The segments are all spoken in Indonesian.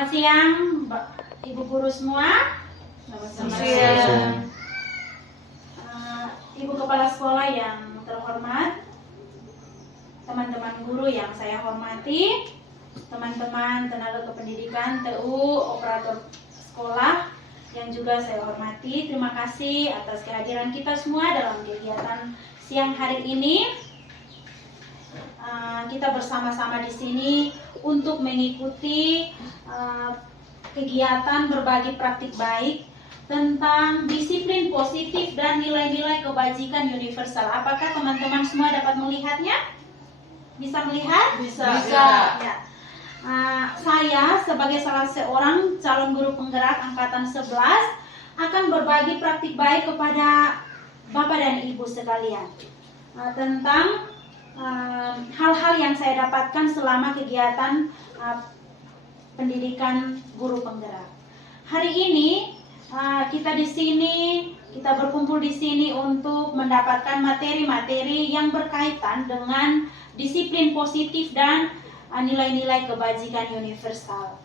Selamat siang, Ibu guru semua. Selamat siang. Ibu kepala sekolah yang terhormat, teman-teman guru yang saya hormati, teman-teman tenaga kependidikan, TU, operator sekolah yang juga saya hormati. Terima kasih atas kehadiran kita semua dalam kegiatan siang hari ini. Kita bersama-sama di sini untuk mengikuti kegiatan berbagi praktik baik tentang disiplin positif dan nilai-nilai kebajikan universal. Apakah teman-teman semua dapat melihatnya? Bisa melihat? Bisa. Ya. Saya sebagai salah seorang calon guru penggerak angkatan 11 akan berbagi praktik baik kepada Bapak dan Ibu sekalian tentang hal-hal yang saya dapatkan selama kegiatan pendidikan guru penggerak. Hari ini kita di sini, kita berkumpul di sini untuk mendapatkan materi-materi yang berkaitan dengan disiplin positif dan nilai-nilai kebajikan universal.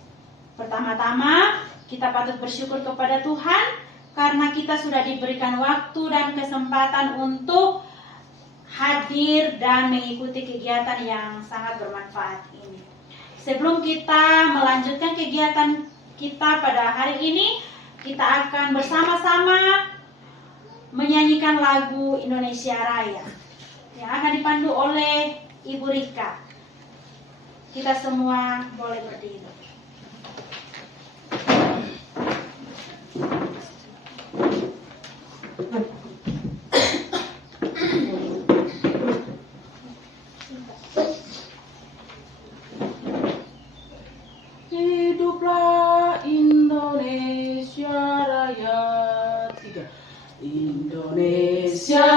Pertama-tama, kita patut bersyukur kepada Tuhan karena kita sudah diberikan waktu dan kesempatan untuk hadir dan mengikuti kegiatan yang sangat bermanfaat ini. Sebelum kita melanjutkan kegiatan kita pada hari ini, kita akan bersama-sama menyanyikan lagu Indonesia Raya yang akan dipandu oleh Ibu Rika. Kita semua boleh berdiri. Hiduplah Indonesia Raya. 3. Indonesia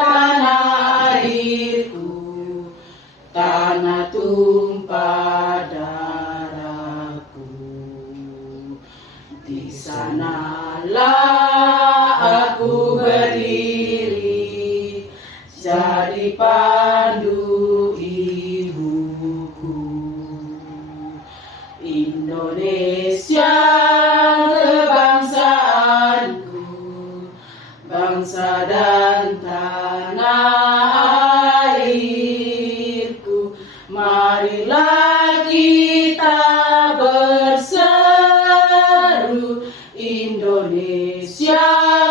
tanah airku, tanah tumpah darahku. Di sanalah aku berdiri, jadi pandu ibuku. Indonesia kebangsaanku, bangsa dan tanah airku. Marilah kita berseru, Indonesia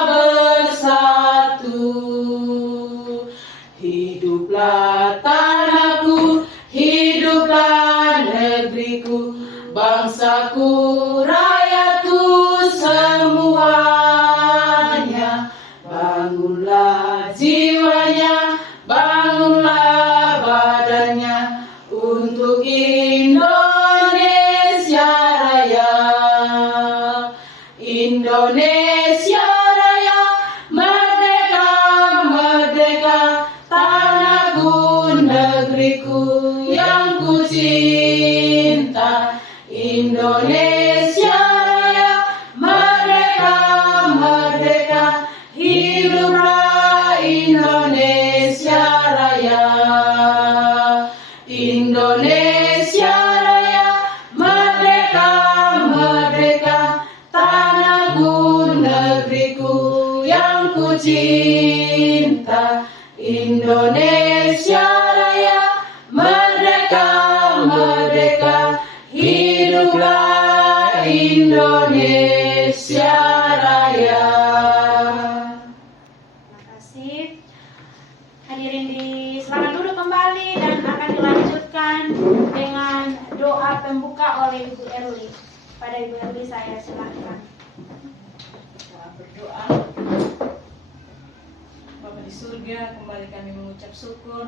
bersatu. Hiduplah tanahku, hiduplah negeriku, bangsaku, rakyatku semuanya. Bangunlah jiwanya, bangunlah badannya untuk Indonesia Raya. Indonesia Raya, merdeka, merdeka, tanahku, negeriku yang ku cinta. Indonesia Raya, merdeka, merdeka, hiduplah Indonesia Raya. Indonesia Raya, merdeka, merdeka, tanahku, negeriku yang ku cinta. Indonesia Raya, merdeka, merdeka, hiduplah Indonesia Raya. Terima kasih. Hadirin silakan duduk kembali dan akan dilanjutkan dengan doa pembuka oleh Ibu Erli. Pada Ibu Erli saya silakan. Kita berdoa. Bapa di surga, kembali kami mengucap syukur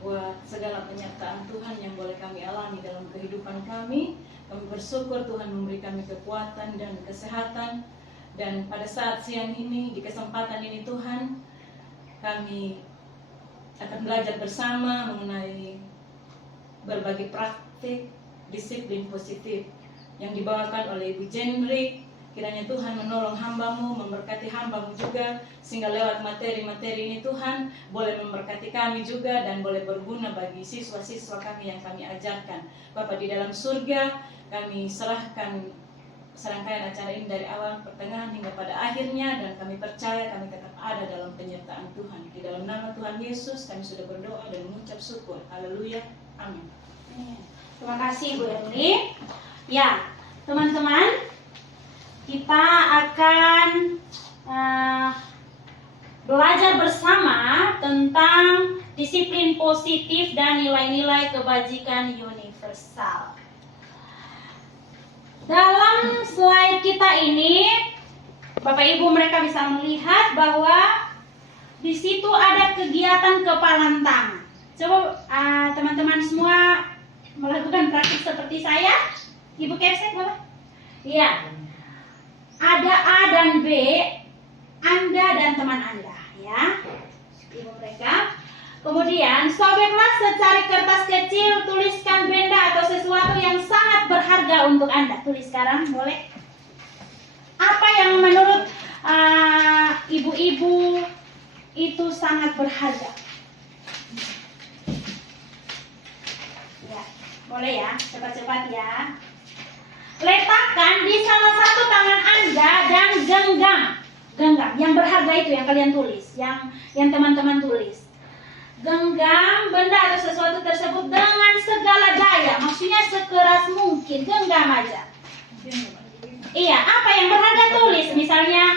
buat segala penyertaan Tuhan yang boleh kami alami dalam kehidupan kami. Kami bersyukur Tuhan memberi kami kekuatan dan kesehatan. Dan pada saat siang ini, di kesempatan ini Tuhan, kami akan belajar bersama mengenai berbagai praktik disiplin positif yang dibawakan oleh Ibu Jenrik. kiranya Tuhan menolong hamba-Mu, memberkati hamba-Mu juga, sehingga lewat materi-materi ini Tuhan boleh memberkati kami juga dan boleh berguna bagi siswa-siswa kami yang kami ajarkan. Bapa di dalam surga, kami serahkan serangkaian acara ini dari awal, pertengahan hingga pada akhirnya, dan kami percaya kami tetap ada dalam penyertaan Tuhan. Di dalam nama Tuhan Yesus kami sudah berdoa dan mengucap syukur. Haleluya. Amin. Terima kasih Bu Erli. Ya, teman-teman, kita akan belajar bersama tentang disiplin positif dan nilai-nilai kebajikan universal. Dalam slide kita ini, Bapak Ibu mereka bisa melihat bahwa di situ ada kegiatan kepalan tangan. Coba teman-teman semua melakukan praktik seperti saya. Ibu Kepsek boleh? Iya. Ada A dan B, Anda dan teman Anda, ya. Ibu mereka. Kemudian sobeklah secari kertas kecil, tuliskan benda atau sesuatu yang sangat berharga untuk Anda. Tulis sekarang, boleh? Apa yang menurut ibu-ibu itu sangat berharga? Ya, boleh ya, cepat-cepat ya. Letakkan di salah satu tangan Anda dan genggam yang berharga itu yang kalian tulis, yang teman-teman tulis. Genggam benda atau sesuatu tersebut dengan segala daya, maksudnya sekeras mungkin, genggam aja. Iya, apa yang berharga tulis, misalnya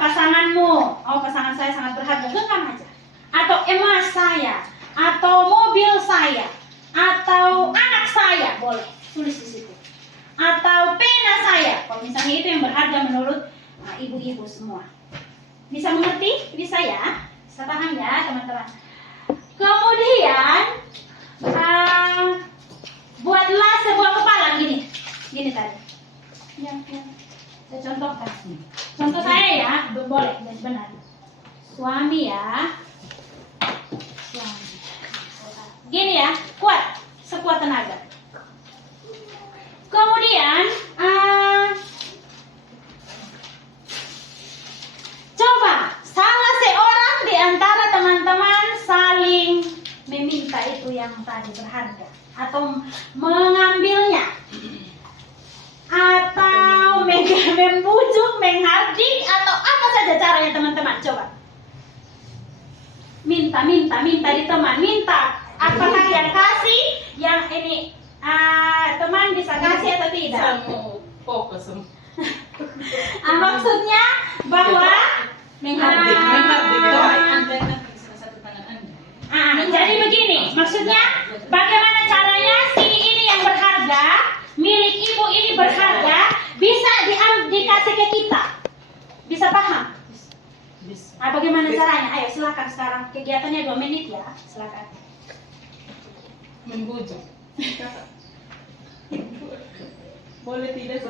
pasanganmu, oh pasangan saya sangat berharga, genggam aja. Atau emas saya, atau mobil saya, atau anak saya, boleh tulis di situ. Atau pena saya, kalau misalnya itu yang berharga menurut ibu-ibu semua. Bisa mengerti? Bisa ya? Bisa paham ya teman-teman? Kemudian buatlah sebuah kepala gini tadi. Ya. Saya contohkan. Contoh saya ya, boleh benar. Suami ya, suami. Gini ya, kuat, sekuat tenaga. Kemudian coba salah seorang di antara teman-teman saling meminta itu yang tadi berharga, atau mengambilnya, atau membujuk, menghardik, atau apa saja caranya teman-teman. Coba minta di teman, minta apakah yang kasih, yang ini teman bisa kasih atau tidak. Maksudnya bahwa jadi begini, maksudnya bagaimana caranya si ini yang berharga, milik ibu ini berharga, bisa dikasih ke kita. Bisa paham? Bagaimana caranya? Ayo silakan sekarang, kegiatannya 2 menit ya, silakan. Membujuk. Boleh tidak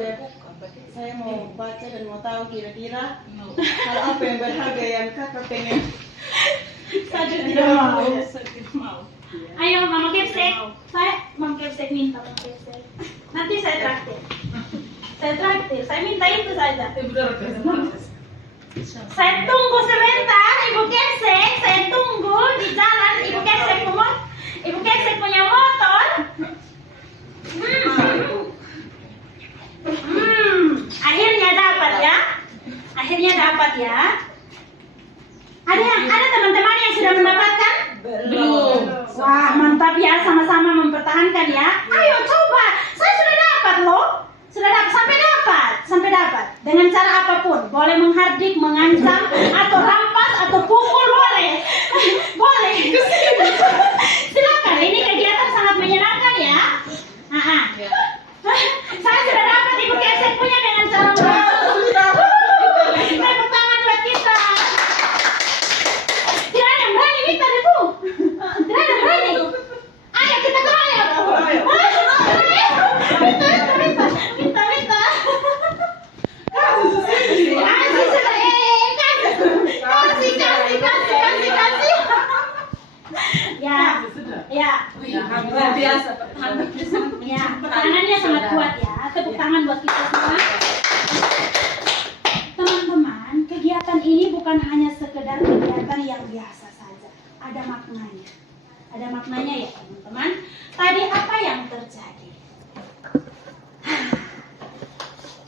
saya mau baca dan mau tahu kira-kira hal apa yang berharga yang kakak pengen. Saya tidak mau. Tidak mau. Ayo Mama Kepsek, Mama Kepsek minta Mama Kepsek. Nanti saya traktir. Saya minta itu saja. Saya tunggu sebentar Ibu Kepsek, saya tunggu di jalan Ibu Kepsek punya motor. Akhirnya dapat ya. Ada teman-teman yang sudah mendapatkan? Belum. Wah, mantap ya, sama-sama mempertahankan ya. Ayo coba. Saya sudah dapat loh. Sampai dapat. Dengan cara apapun. Boleh menghardik, mengancam, atau rampas, atau pukul boleh. Boleh. Silakan. Ini kegiatan sangat menyenangkan ya. Saya sudah dapat Ibu Kepsek punya dengan cara tepuk tangan buat kita. Tidak ada yang berani minta deh Bu. Tidak ada yang berani. Ayo kita kembali. Minta. Kasih. Ya. Luar biasa. Ya, pertahanannya sangat kuat ya. Tepuk tangan buat kita semua.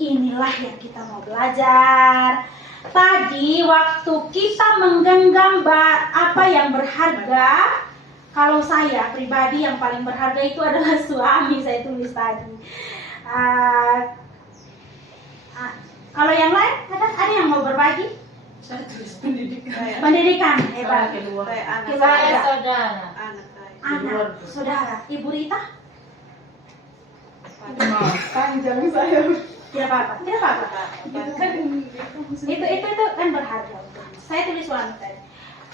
inilah yang kita mau belajar. Tadi waktu kita menggenggam apa yang berharga, kalau saya pribadi yang paling berharga itu adalah suami, saya tulis tadi. Kalau yang lain ada yang mau berbagi? Saya tulis pendidikan. Pendidikan, hebat. Saya anak Coba saya. ada. saudara. Anak saya. Anak, saudara, Ibu Rita? Panjang saya. Tidak apa-apa, tidak apa-apa. Itu kan berharga. Saya tulis suami tadi.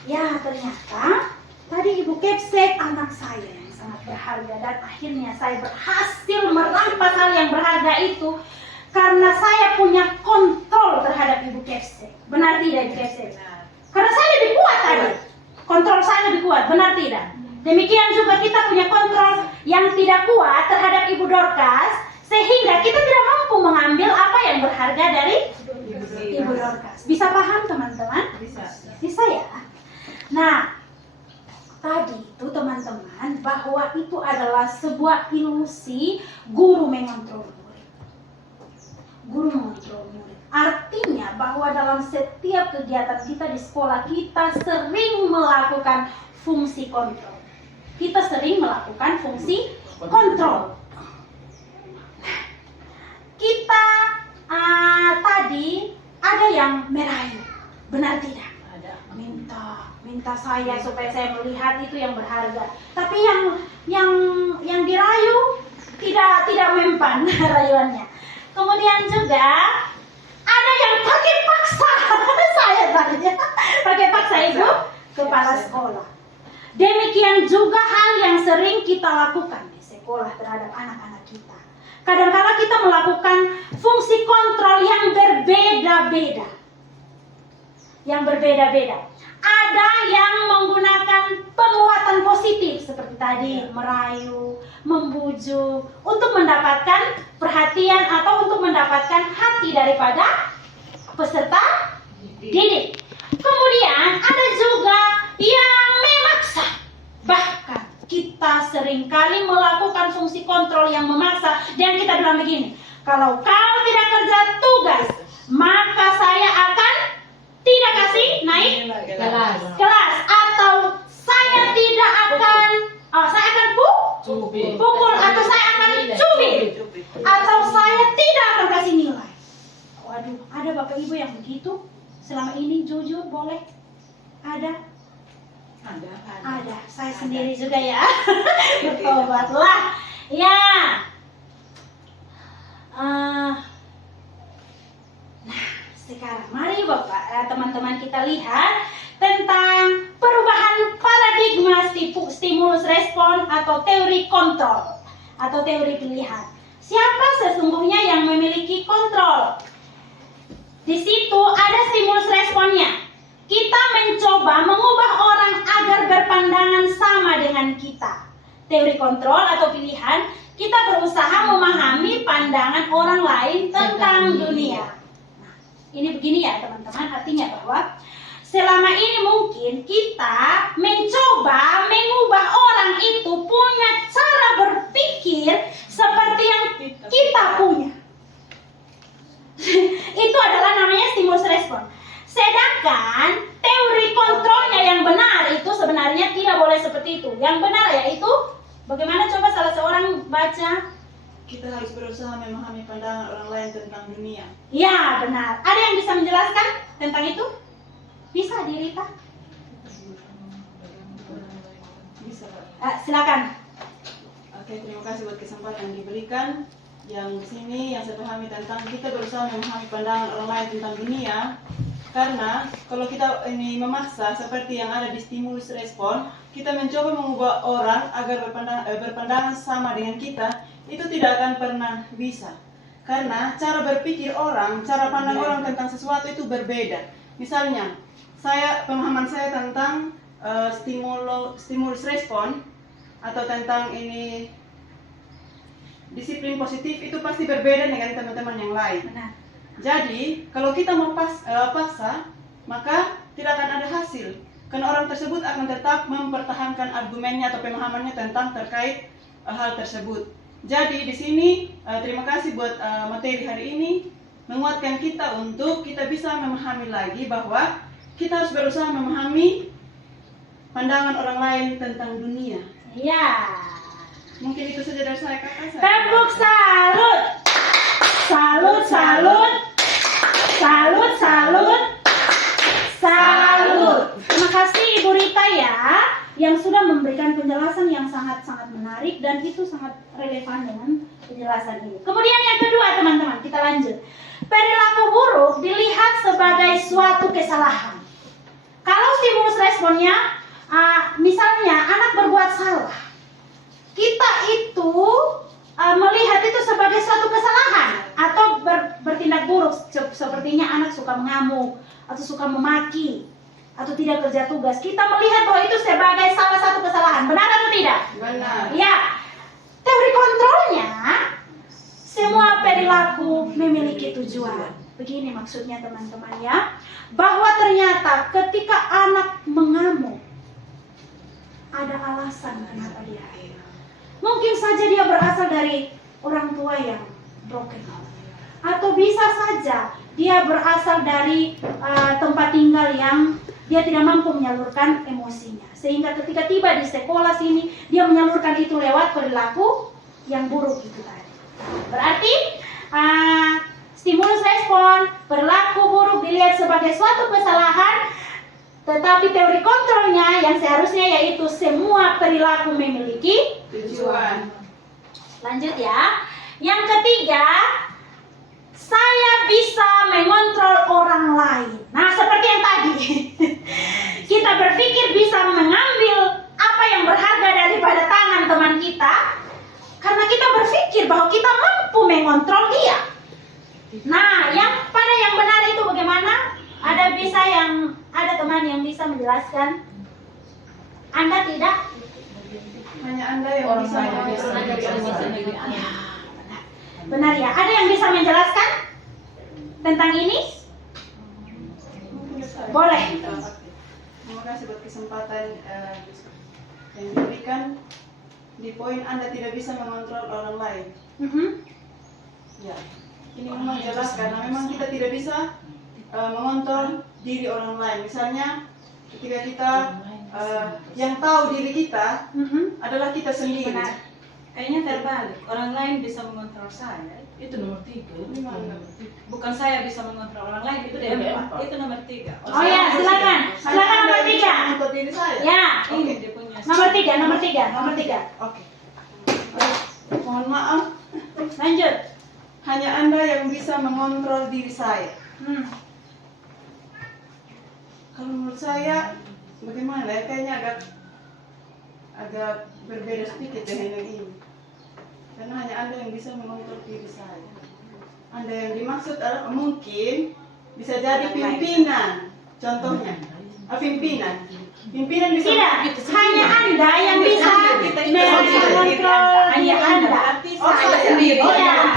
Ya ternyata tadi Ibu Kepsek anak saya yang sangat berharga, dan akhirnya saya berhasil merampas hal yang berharga itu karena saya punya kontrol terhadap Ibu Kepsek. Benar tidak Ibu Kepsek? Karena saya lebih kuat tadi. Kontrol saya lebih kuat, benar tidak? Demikian juga kita punya kontrol yang tidak kuat terhadap Ibu Dorcas, sehingga kita tidak mampu mengambil apa yang berharga dari Ibu Dorcas. Bisa paham teman-teman? Bisa ya? Nah, tadi itu teman-teman, bahwa itu adalah sebuah ilusi guru mengontrol murid. Guru mengontrol murid. Artinya bahwa dalam setiap kegiatan kita di sekolah, kita sering melakukan fungsi kontrol. Kita sering melakukan fungsi kontrol. Kita tadi ada yang merayu, benar tidak? Ada. Minta saya supaya saya melihat itu yang berharga. Tapi yang dirayu tidak mempan rayuannya. Kemudian juga ada yang pakai paksa. Saya tadinya pakai paksa itu kepala sekolah. Demikian juga hal yang sering kita lakukan di sekolah terhadap anak-anak kita. Kadang-kadang kita melakukan fungsi kontrol yang berbeda-beda. Ada yang menggunakan penguatan positif seperti tadi, merayu, membujuk, untuk mendapatkan perhatian atau untuk mendapatkan hati daripada peserta didik. Kemudian ada juga yang memaksa. Bahkan kita seringkali melakukan fungsi kontrol yang memaksa, dan kita bilang begini, kalau kau tidak kerja tugas, maka saya akan tidak kasih naik kelas, atau saya tidak akan pukul, atau saya akan cubit, atau saya tidak akan kasih nilai. Waduh, ada bapak ibu yang begitu selama ini? Jujur boleh? Ada. Saya sendiri juga ya. Bertobatlah. Ya. Nah, sekarang mari Bapak, teman-teman, kita lihat tentang perubahan paradigma stimulus respon atau teori kontrol atau teori pilihan. Siapa sesungguhnya yang memiliki kontrol? Di situ ada stimulus responnya. Kita mencoba mengubah orang agar berpandangan sama dengan kita. Teori kontrol atau pilihan, kita berusaha memahami pandangan orang lain tentang dunia. Nah, ini begini ya teman-teman, artinya bahwa selama ini mungkin kita mencoba mengubah orang itu punya cara berpikir seperti yang kita punya. Itu adalah namanya stimulus respon. Sedangkan teori kontrolnya yang benar itu sebenarnya tidak boleh seperti itu. Yang benar yaitu bagaimana, coba salah seorang baca. Kita harus berusaha memahami pandangan orang lain tentang dunia. Ya benar. Ada yang bisa menjelaskan tentang itu? Bisa Dirita? Bisa. Silakan. Oke, terima kasih buat kesempatan yang diberikan. Yang di sini yang saya pahami tentang kita berusaha memahami pandangan orang lain tentang dunia. Karena kalau kita ini memaksa seperti yang ada di stimulus respon, kita mencoba mengubah orang agar berpandangan sama dengan kita, itu tidak akan pernah bisa. Karena cara berpikir orang, cara pandang orang tentang sesuatu itu berbeda. Misalnya, pemahaman saya tentang stimulus respon atau tentang ini disiplin positif itu pasti berbeda dengan teman-teman yang lain. Benar. Jadi, kalau kita mau paksa, maka tidak akan ada hasil. Karena orang tersebut akan tetap mempertahankan argumennya atau pemahamannya tentang terkait hal tersebut. Jadi di sini terima kasih buat materi hari ini menguatkan kita untuk kita bisa memahami lagi bahwa kita harus berusaha memahami pandangan orang lain tentang dunia. Ya. Mungkin itu saja dari saya, kakak. Tepuk salut. Salut, salut. Salut, salut. Salut. Terima kasih Ibu Rita ya, yang sudah memberikan penjelasan yang sangat-sangat menarik dan itu sangat relevan dengan penjelasan ini. Kemudian yang kedua teman-teman, kita lanjut. Perilaku buruk dilihat sebagai suatu kesalahan. Kalau stimulus responnya, misalnya anak berbuat salah, kita itu melihat itu sebagai suatu kesalahan atau bertindak buruk. Sepertinya anak suka mengamuk atau suka memaki atau tidak kerja tugas, kita melihat bahwa itu sebagai salah satu kesalahan. Benar atau tidak? Benar. Ya. Teori kontrolnya, semua perilaku memiliki tujuan. Begini maksudnya teman-teman ya, bahwa ternyata ketika anak mengamuk ada alasan kenapa dia. Mungkin saja dia berasal dari orang tua yang broken, atau bisa saja dia berasal dari tempat tinggal yang dia tidak mampu menyalurkan emosinya, sehingga ketika tiba di sekolah sini dia menyalurkan itu lewat perilaku yang buruk itu tadi. Berarti stimulus respon, perilaku buruk dilihat sebagai suatu kesalahan, tetapi teori kontrolnya yang seharusnya yaitu semua perilaku memiliki Tujuan. Lanjut ya. Yang ketiga, saya bisa mengontrol orang lain. Nah, seperti yang tadi. Kita berpikir bisa mengambil apa yang berharga daripada tangan teman kita karena kita berpikir bahwa kita mampu mengontrol dia. Nah, yang benar itu bagaimana? Ada teman yang bisa menjelaskan? Anda tidak? Hanya Anda yang Orang bisa lain mengontrol bisa diri Anda. Ya, benar ya. Ada yang bisa menjelaskan tentang ini? Boleh. Terima kasih buat kesempatan yang diberikan. Di poin Anda tidak bisa mengontrol orang lain. Ya, ini memang jelas karena memang kita tidak bisa mengontrol diri orang lain. Misalnya ketika kita yang tahu diri kita adalah kita sendiri. Benar. Kayaknya terbalik, orang lain bisa mengontrol saya, itu nomor 3. Gimana? Bukan saya bisa mengontrol orang lain, itu D4, itu nomor 3. Oh ya, silakan. Silakan nomor 3. Untuk diri saya. Ya, Ini dia punya. nomor 3. Oke. Mohon maaf, Lanjut. hanya Anda yang bisa mengontrol diri saya. Kalau menurut saya, bagaimana ya? Kayaknya agak berbeda sedikit dengan yang ini. Karena hanya Anda yang bisa mengontrol diri saya. Anda yang dimaksud adalah mungkin bisa jadi pimpinan. Contohnya, pimpinan bisa Tidak, hanya Anda yang bisa mengontrol diri Anda. saya sendiri. Oh, ya.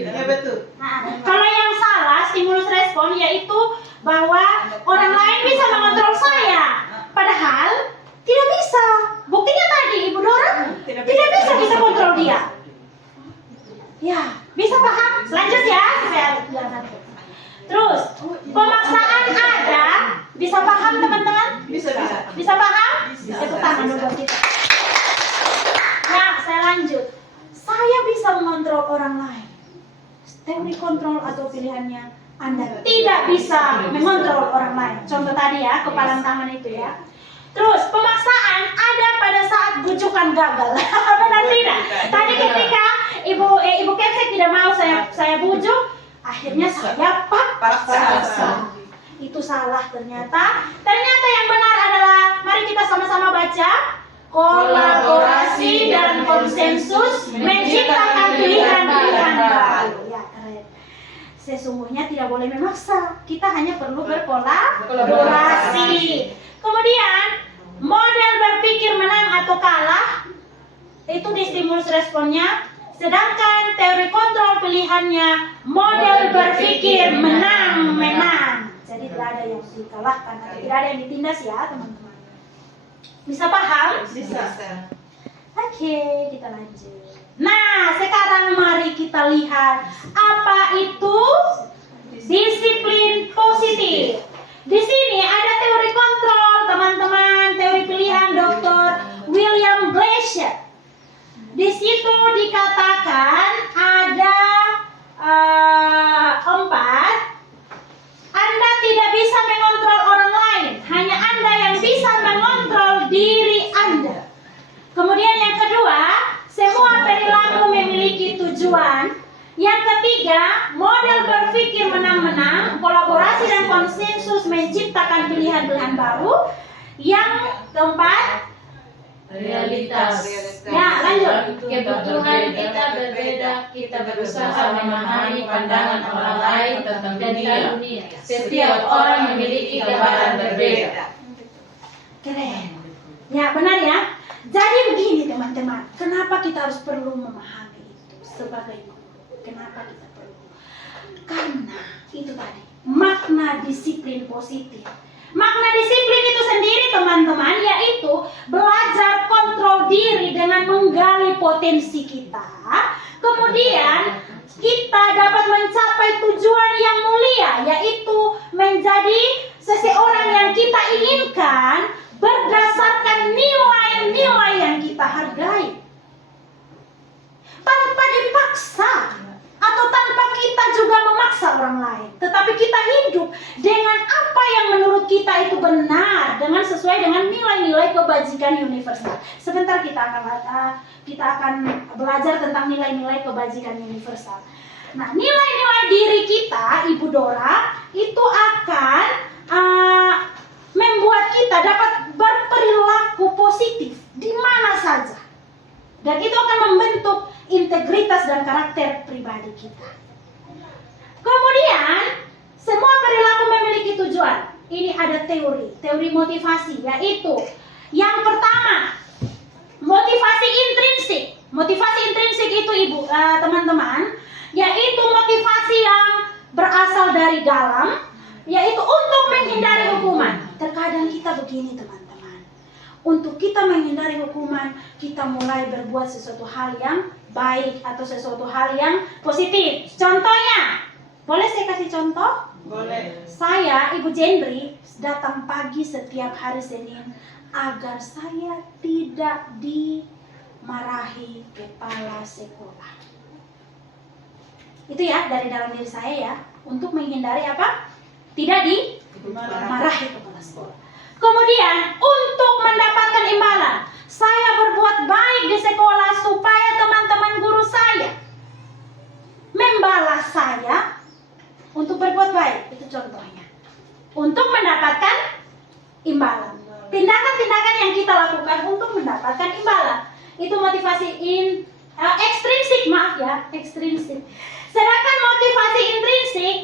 Ya betul. Nah, kalau yang salah stimulus respon yaitu bahwa orang lain bisa mengontrol saya, padahal tidak bisa. Buktinya tadi Ibu Dora tidak bisa kontrol dia. Ya, bisa paham? Lanjut ya. Terus pemaksaan ada, bisa paham teman-teman? Bisa. Bisa paham? Tepuk tangan dulu buat kita. Nah, saya lanjut. Saya bisa mengontrol orang lain. Teori kontrol atau pilihannya Anda tidak bisa mengontrol orang lain. Contoh tadi ya, kepalan tangan itu ya. Terus pemaksaan ada pada saat bujukan gagal. Benar tidak? Tadi ketika Ibu Kepsek tidak mau saya bujuk, akhirnya saya paksa. Itu salah ternyata. Ternyata yang benar adalah, mari kita sama-sama baca. Kolaborasi dan konsensus menciptakan pilihan-pilihan baru. Ya, keren. Sesungguhnya tidak boleh memaksa. Kita hanya perlu berkolaborasi. Kemudian, model berpikir menang atau kalah itu di stimulus responnya. Sedangkan teori kontrol pilihannya model berpikir menang. Jadi tidak ada yang dikalahkan atau tidak ada yang ditindas ya teman-teman. Bisa paham? Bisa. Oke, kita lanjut. Nah, sekarang mari kita lihat apa itu disiplin positif. Di sini ada teori kontrol, teman-teman, teori pilihan Dr. William Glasser. Di situ dikatakan ada 4. Anda tidak bisa mengontrol orang lain, hanya Anda yang bisa mengontrol diri Anda. Kemudian yang kedua, semua perilaku memiliki tujuan. Yang ketiga, model berpikir menang-menang, kolaborasi dan konsensus menciptakan pilihan-pilihan baru. Yang keempat, Realitas. ya lanjut. Kebutuhan kita berbeda, kita berusaha memahami pandangan orang lain tentang dunia. Setiap orang memiliki gambaran berbeda. Keren. Ya benar ya. Jadi begini teman-teman, kenapa kita harus perlu memahami itu sebagai guru? Kenapa kita perlu? Karena itu tadi makna disiplin positif. Makna disiplin itu sendiri teman-teman, yaitu belajar kontrol diri dengan menggali potensi kita. Kemudian kita dapat mencapai tujuan yang mulia, yaitu menjadi seseorang yang kita inginkan berdasarkan nilai-nilai yang kita hargai. Tanpa dipaksa atau tanpa kita juga memaksa orang lain, tetapi kita hidup dengan apa yang menurut kita itu benar, dengan sesuai dengan nilai-nilai kebajikan universal. Sebentar kita akan belajar tentang nilai-nilai kebajikan universal. Nah, nilai-nilai diri kita, Ibu Dora, itu akan membuat kita dapat berperilaku positif di mana saja. Dan itu akan membentuk integritas dan karakter pribadi kita. Kemudian, semua perilaku memiliki tujuan. Ini ada teori motivasi, yaitu yang pertama, motivasi intrinsik. Motivasi intrinsik itu teman-teman, yaitu motivasi yang berasal dari dalam, yaitu untuk menghindari hukuman. Terkadang kita begini teman-teman. Untuk kita menghindari hukuman, kita mulai berbuat sesuatu hal yang baik atau sesuatu hal yang positif. Contohnya, boleh saya kasih contoh? Boleh. Saya, Ibu Jendri, datang pagi setiap hari Senin agar saya tidak dimarahi kepala sekolah. Itu ya, dari dalam diri saya ya, untuk menghindari apa? Tidak dimarahi kepala sekolah. Kemudian untuk mendapatkan imbalan, saya berbuat baik di sekolah supaya teman-teman guru saya membalas saya untuk berbuat baik. Itu contohnya. Untuk mendapatkan imbalan. Tindakan-tindakan yang kita lakukan untuk mendapatkan imbalan. Itu motivasi ekstrinsik, maaf ya, ekstrinsik. Sedangkan motivasi intrinsik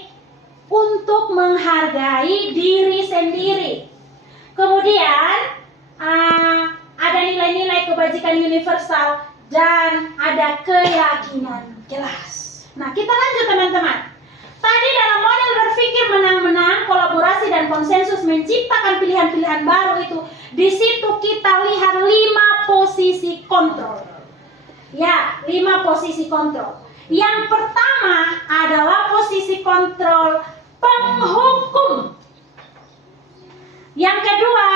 untuk menghargai diri sendiri. Kemudian ada nilai-nilai kebajikan universal dan ada keyakinan jelas. Nah, kita lanjut teman-teman. Tadi dalam model berpikir menang-menang, kolaborasi dan konsensus menciptakan pilihan-pilihan baru itu, di situ kita lihat 5 posisi kontrol. Ya, 5 posisi kontrol. Yang pertama adalah posisi kontrol penghukum. Yang kedua,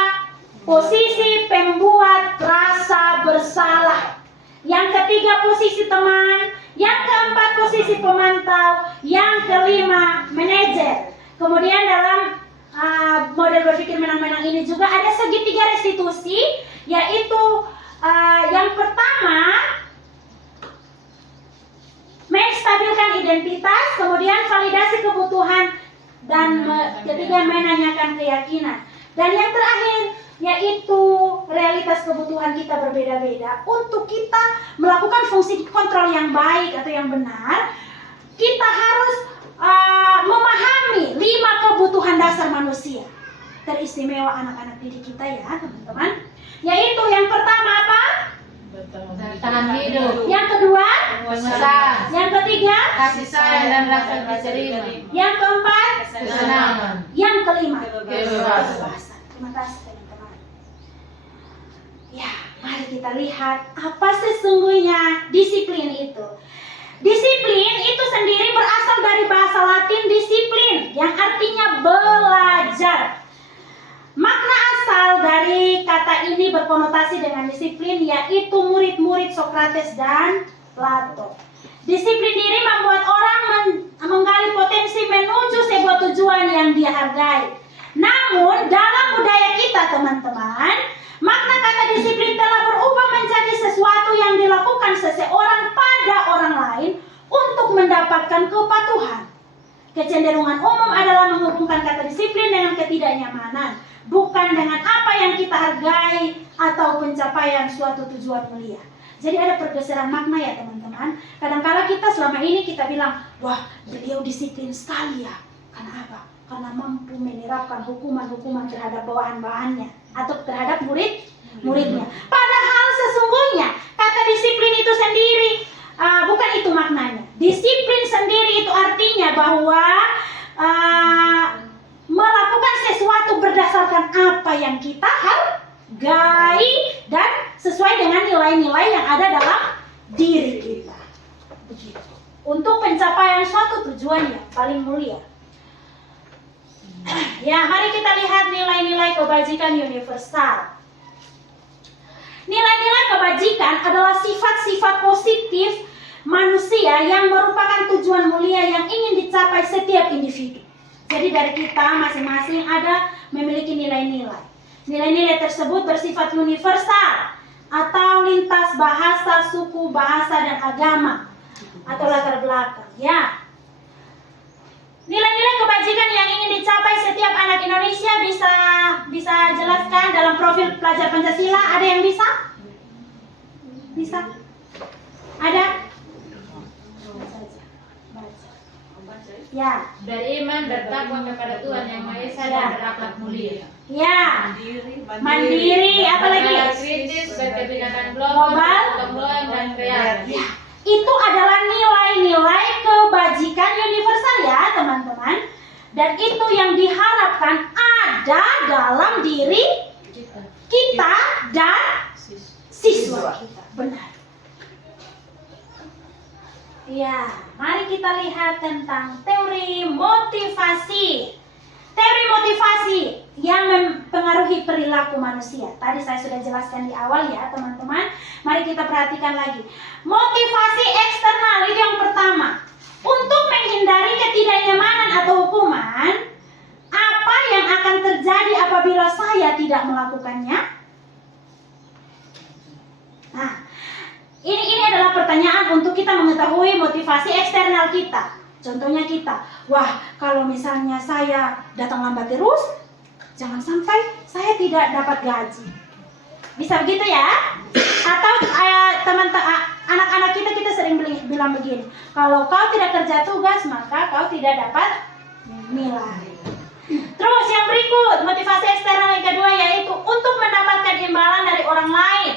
posisi pembuat rasa bersalah. Yang ketiga, posisi teman. Yang keempat, posisi pemantau. Yang kelima, manajer. Kemudian dalam model berpikir menang-menang ini juga ada segitiga restitusi, yaitu yang pertama, menstabilkan identitas, kemudian validasi kebutuhan, dan ketiga, menanyakan keyakinan. Dan yang terakhir, yaitu realitas kebutuhan kita berbeda-beda. Untuk kita melakukan fungsi kontrol yang baik atau yang benar, kita harus memahami 5 kebutuhan dasar manusia. Teristimewa anak-anak didik kita ya teman-teman. Yaitu yang pertama apa? Bertahan hidup. Yang kedua? Pengesahan. Yang ketiga? Kasih sayang dan rasa diterima. Yang keempat? Kesenangan. Yang kelima? Kebebasan. Terima kasih teman-teman. Ya, Mari kita lihat apa sesungguhnya disiplin itu. Disiplin itu sendiri berasal dari bahasa Latin disiplin yang artinya belajar. Makna asal dari kata ini berkonotasi dengan disiplin yaitu murid-murid Sokrates dan Plato. Disiplin diri membuat orang menggali potensi menuju sebuah tujuan yang dia hargai. Namun dalam budaya kita teman-teman, makna kata disiplin telah berubah menjadi sesuatu yang dilakukan seseorang pada orang lain untuk mendapatkan kepatuhan. Kecenderungan umum adalah menghubungkan kata disiplin dengan ketidaknyamanan, bukan dengan apa yang kita hargai atau pencapaian suatu tujuan mulia. Jadi ada pergeseran makna ya teman-teman. Kadang-kala kita selama ini kita bilang, wah beliau disiplin sekali ya. Karena apa? Karena mampu menerapkan hukuman-hukuman terhadap bawahan-bawahannya atau terhadap murid-muridnya. Padahal sesungguhnya kata disiplin itu sendiri bukan itu maknanya. Disiplin sendiri itu artinya bahwa melakukan sesuatu berdasarkan apa yang kita hargai dan sesuai dengan nilai-nilai yang ada dalam diri kita. Begitu. Untuk pencapaian suatu tujuan yang paling mulia. Ya, mari kita lihat nilai-nilai kebajikan universal. Nilai-nilai kebajikan adalah sifat-sifat positif manusia yang merupakan tujuan mulia yang ingin dicapai setiap individu. Jadi dari kita masing-masing ada memiliki nilai-nilai. Nilai-nilai tersebut bersifat universal atau lintas bahasa, suku, bahasa, dan agama atau latar belakang. Ya. Nilai-nilai kebajikan yang ingin dicapai setiap anak Indonesia bisa jelaskan dalam profil pelajar Pancasila. Ada yang bisa? Bisa? Ada? Ya. Beriman, bertakwa kepada Tuhan Yang Maha Esa dan berakhlak mulia. Ya. Mandiri, apa lagi? Kritis, berkepentingan global, gotong dan kreatif. Ya. Itu adalah nilai-nilai kebajikan universal ya teman-teman. Dan itu yang diharapkan ada dalam diri kita dan siswa kita. Benar. Ya, mari kita lihat tentang teori motivasi. Teori motivasi yang mempengaruhi perilaku manusia. Tadi saya sudah jelaskan di awal ya teman-teman. Mari kita perhatikan lagi. Motivasi eksternal itu yang pertama. Untuk menghindari ketidaknyamanan atau hukuman, apa yang akan terjadi apabila saya tidak melakukannya? Nah, ini adalah pertanyaan untuk kita mengetahui motivasi eksternal kita. Contohnya kita, wah kalau misalnya saya datang lambat terus, jangan sampai saya tidak dapat gaji. Bisa begitu ya? Atau anak-anak kita sering bilang begini, kalau kau tidak kerja tugas maka kau tidak dapat nilai. Terus yang berikut, motivasi eksternal yang kedua yaitu untuk mendapatkan imbalan dari orang lain.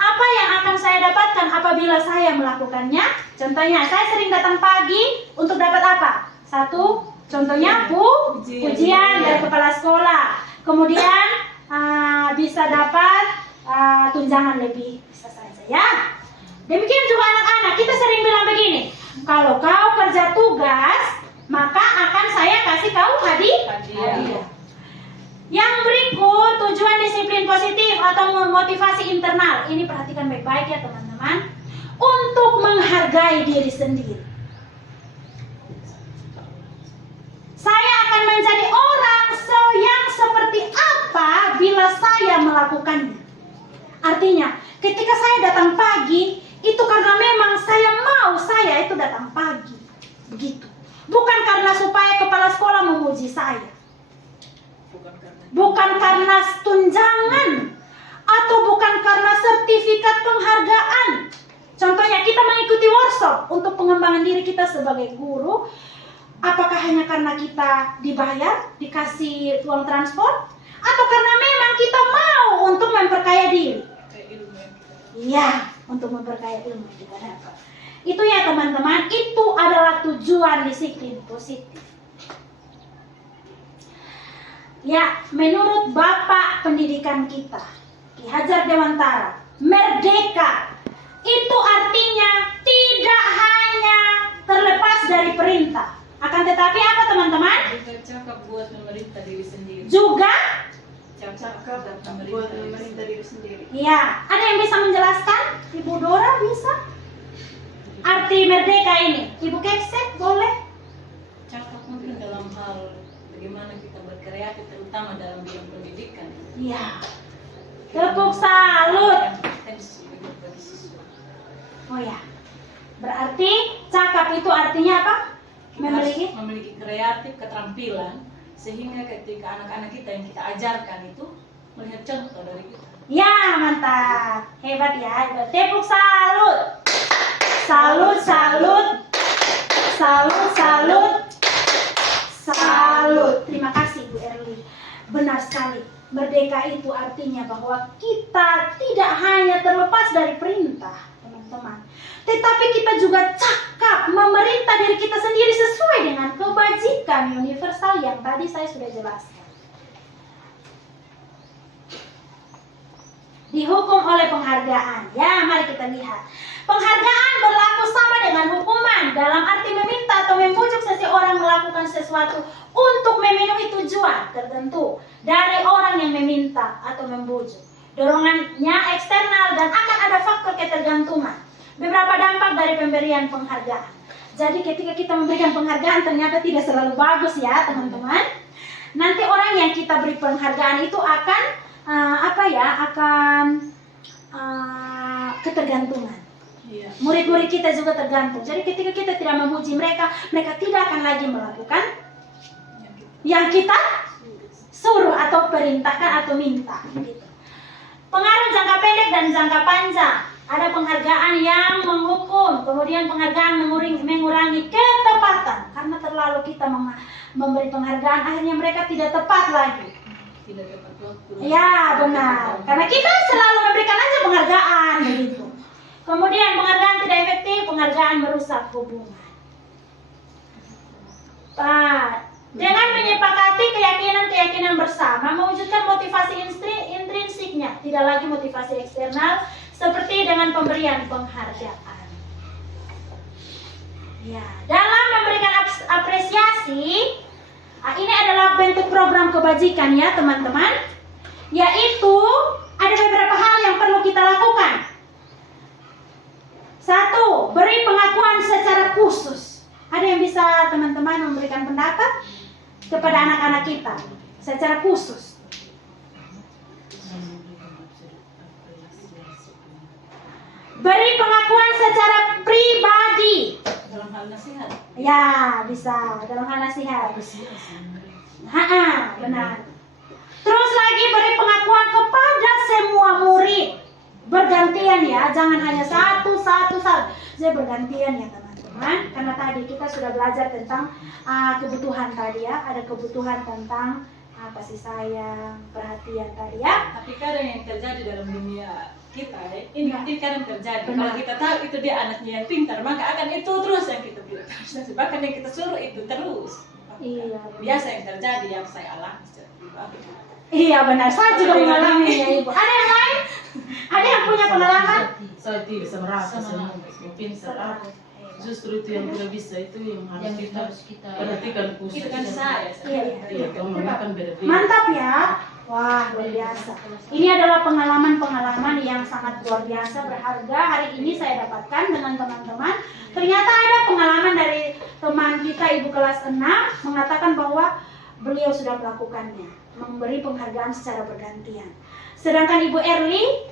Apa yang akan saya dapatkan apabila saya melakukannya? Contohnya, saya sering datang pagi untuk dapat apa? Satu, contohnya pujian dari kepala sekolah. Kemudian bisa dapat tunjangan lebih, bisa saja ya. Demikian juga anak-anak, kita sering bilang begini, kalau kau kerja tugas, maka akan saya kasih kau hadiah. Yang berikut, tujuan disiplin positif atau motivasi internal. Ini perhatikan baik-baik ya teman-teman. Untuk menghargai diri sendiri. Saya akan menjadi orang yang seperti apa bila saya melakukannya. Artinya, ketika saya datang pagi, itu karena memang saya itu datang pagi. Begitu. Bukan karena supaya kepala sekolah memuji saya. Bukan karena tunjangan atau bukan karena sertifikat penghargaan. Contohnya kita mengikuti workshop untuk pengembangan diri kita sebagai guru. Apakah hanya karena kita dibayar, dikasih uang transport, atau karena memang kita mau untuk memperkaya diri? Iya, untuk memperkaya ilmu yang kita dapat. Itu ya teman-teman, itu adalah tujuan disiplin positif. Ya, menurut Bapak pendidikan kita, Ki Hajar Dewantara, merdeka. Itu artinya tidak hanya terlepas dari perintah, akan tetapi apa teman-teman? Juga cakap buat memerintah diri sendiri. Juga, Cakap buat memerintah diri sendiri. ya, ada yang bisa menjelaskan? Ibu Dora bisa? Arti merdeka ini, Ibu Kekset boleh? Cakap mungkin dalam hal bagaimana kita berkreatif, terutama dalam bidang pendidikan. Iya. Tepuk salut. Yang potensi bagi siswa. Oh ya, berarti cakap itu artinya apa? Kita harus Memiliki? memiliki kreatif, keterampilan, sehingga ketika anak-anak kita yang kita ajarkan itu melihat contoh dari kita. Ya, mantap. Hebat ya. Hebat. Tepuk salut. Salut, salut. Salut, salut. Salut. Terima kasih Bu Erli. Benar sekali. Merdeka itu artinya bahwa kita tidak hanya terlepas dari perintah, teman-teman. Tetapi kita juga cakap memerintah diri kita sendiri sesuai dengan kebajikan universal yang tadi saya sudah jelaskan. Dihukum oleh penghargaan. Ya, mari kita lihat. Penghargaan berlaku sama dengan hukuman dalam arti meminta atau membujuk seseorang melakukan sesuatu untuk memenuhi tujuan tertentu dari orang yang meminta atau membujuk. Dorongannya eksternal dan akan ada faktor ketergantungan. Beberapa dampak dari pemberian penghargaan. Jadi ketika kita memberikan penghargaan ternyata tidak selalu bagus ya teman-teman. Nanti orang yang kita beri penghargaan itu akan ketergantungan. Iya. Murid-murid kita juga tergantung. Jadi ketika kita tidak memuji mereka, mereka tidak akan lagi melakukan yang kita suruh atau perintahkan atau minta. Gitu. Pengaruh jangka pendek dan jangka panjang. Ada penghargaan yang menghukum, kemudian penghargaan mengurangi ketepatan. Karena terlalu kita memberi penghargaan, akhirnya mereka tidak tepat lagi. Tidak dapat waktu. Ya benar, karena kita selalu memberikan aja penghargaan begitu. Kemudian penghargaan tidak efektif, penghargaan merusak hubungan. Dengan menyepakati keyakinan bersama, mewujudkan motivasi intrinsiknya, tidak lagi motivasi eksternal, seperti dengan pemberian penghargaan. Ya, dalam memberikan apresiasi, ini adalah bentuk program kebajikan ya teman-teman. Yaitu ada beberapa hal yang perlu kita lakukan. 1. Beri pengakuan secara khusus. Ada yang bisa teman-teman memberikan pendapat kepada anak-anak kita secara khusus? Beri pengakuan secara pribadi. Dalam hal nasihat. Ya, bisa dalam hal nasihat. Benar. Terus lagi beri pengakuan kepada semua murid. Bergantian ya, jangan hanya satu. Jadi bergantian ya teman-teman. Karena tadi kita sudah belajar tentang kebutuhan tadi ya. Ada kebutuhan tentang kasih sayang, perhatian tadi ya. Tapi kadang yang terjadi dalam dunia kita, ini kadang terjadi. Benar. Kalau kita tahu itu dia anaknya yang pintar, maka akan itu terus yang kita bilang. Bahkan yang kita suruh itu terus. Iya. Biasa yang terjadi yang saya alami secara pribadi. Iya benar, saya juga mengalaminya Ibu. Ada yang lain? Ada yang punya pengalaman? Saya tidak bisa merasa semua pintar apa. Justru itu yang tidak bisa, itu yang harus kita perhatikan khusus. Itu kan saya. Iya. Kamu kan beda-beda. Mantap ya. Wah, luar biasa. Ini adalah pengalaman-pengalaman yang sangat luar biasa, berharga. Hari ini saya dapatkan dengan teman-teman. Ternyata ada pengalaman dari teman kita Ibu kelas 6 mengatakan bahwa beliau sudah melakukannya, memberi penghargaan secara bergantian. Sedangkan Ibu Erli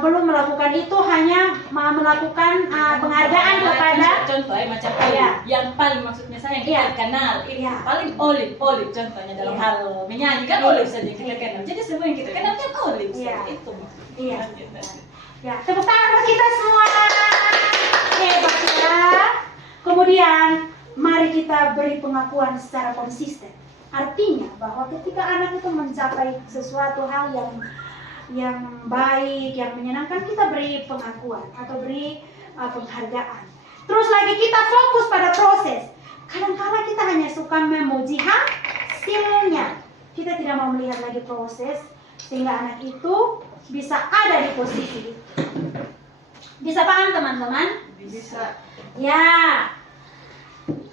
belum melakukan itu, hanya melakukan penghargaan kepada contoh macam yang paling maksudnya saya yang kita kenal itu paling Olive contohnya dalam hal menyanyi kan Olive saja kita kenal, jadi semua yang kita kenal kan Olive itu. Iya. Ya, tepuk tangan buat kita semua. Hebat ya. Kemudian mari kita beri pengakuan secara konsisten. Artinya bahwa ketika anak itu mencapai sesuatu hal yang baik, yang menyenangkan, kita beri pengakuan atau beri penghargaan. Terus lagi kita fokus pada proses. Kadang-kadang kita hanya suka memuji hasilnya. Kita tidak mau melihat lagi proses, sehingga anak itu bisa ada di posisi itu. Bisa paham teman-teman? Bisa. Ya.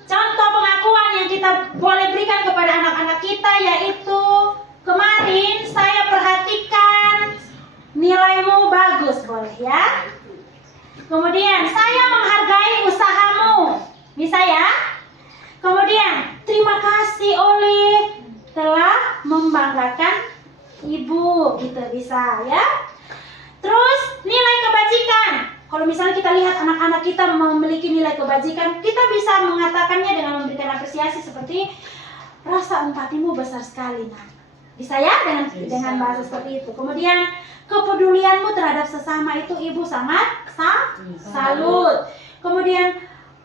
Contoh pengakuan yang kita boleh berikan kepada anak-anak kita yaitu kemarin saya perhatikan nilaimu bagus, boleh ya? Kemudian saya menghargai usahamu, bisa ya? Kemudian terima kasih Olive telah membanggakan ibu, gitu bisa ya? Terus nilai kebajikan. Kalau misalnya kita lihat anak-anak kita memiliki nilai kebajikan, kita bisa mengatakannya dengan memberikan apresiasi seperti rasa empatimu besar sekali, nak. Bisa ya dengan bahasa seperti itu. Kemudian kepedulianmu terhadap sesama itu ibu sangat salut. Kemudian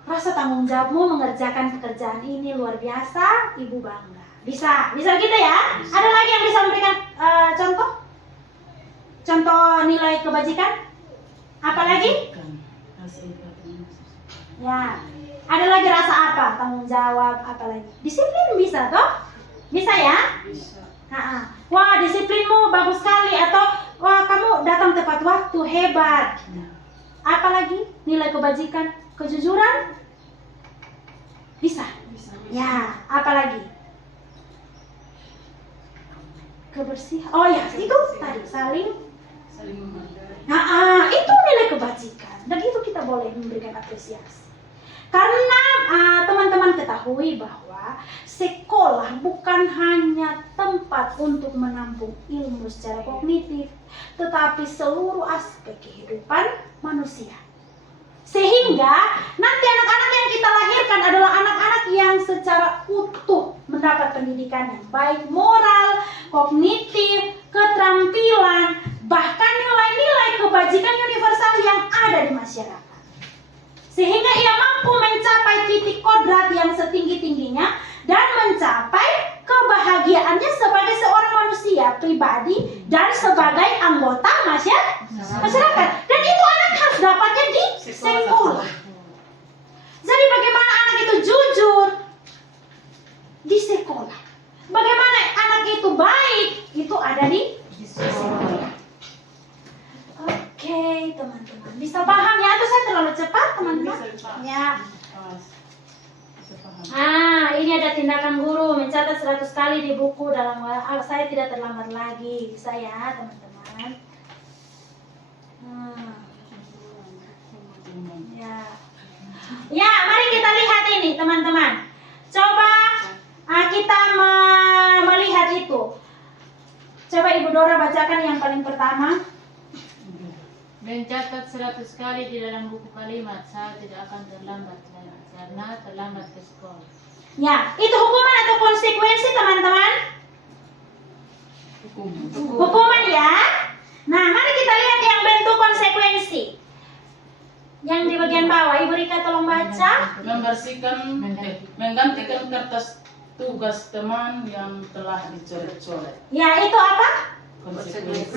rasa tanggung jawabmu mengerjakan pekerjaan ini luar biasa, ibu bangga. Bisa gitu ya? Ada lagi yang bisa memberikan contoh? Contoh nilai kebajikan? Apa lagi? Ya, ada lagi rasa apa? Tanggung jawab, apa lagi? Disiplin bisa toh? Bisa ya? Bisa. Wah, disiplinmu bagus sekali, atau wah kamu datang tepat waktu, hebat. Apa lagi? Nilai kebajikan, kejujuran? Bisa. Ya, apa lagi? Kebersihan. Oh ya, itu tadi saling menghargai. itu nilai kebajikan. Dan itu kita boleh memberikan apresiasi. Karena teman-teman ketahui bahwa sekolah bukan hanya tempat untuk menampung ilmu secara kognitif, tetapi seluruh aspek kehidupan manusia. Sehingga nanti anak-anak yang kita lahirkan adalah anak-anak yang secara utuh mendapat pendidikan yang baik, moral, kognitif, keterampilan, bahkan nilai-nilai kebajikan universal yang ada di masyarakat. Sehingga ia mampu mencapai titik kodrat yang setinggi-tingginya dan mencapai kebahagiaannya sebagai seorang manusia pribadi dan sebagai anggota masyarakat. Dan itu anak harus dapatnya di sekolah. Jadi bagaimana anak itu jujur di sekolah, bagaimana anak itu baik, itu ada di sekolah. Oke, teman-teman, bisa paham ya? Atau saya terlalu cepat, teman-teman? Ya. Ini ada tindakan guru mencatat 100 kali di buku dalam saya tidak terlambat lagi, bisa ya, teman-teman? Ya, mari kita lihat ini, teman-teman. Coba kita melihat itu. Coba Ibu Dora bacakan yang paling pertama. Mencatat 100 kali di dalam buku kalimat, saya tidak akan terlambat karena terlambat ke sekolah. Ya, itu hukuman atau konsekuensi, teman-teman? Hukuman ya. Nah, mari kita lihat yang bentuk konsekuensi. Yang di bagian bawah, Ibu Rika tolong baca. Menggantikan kertas tugas teman yang telah dicoret-coret. Ya, itu apa? Konsekuensi.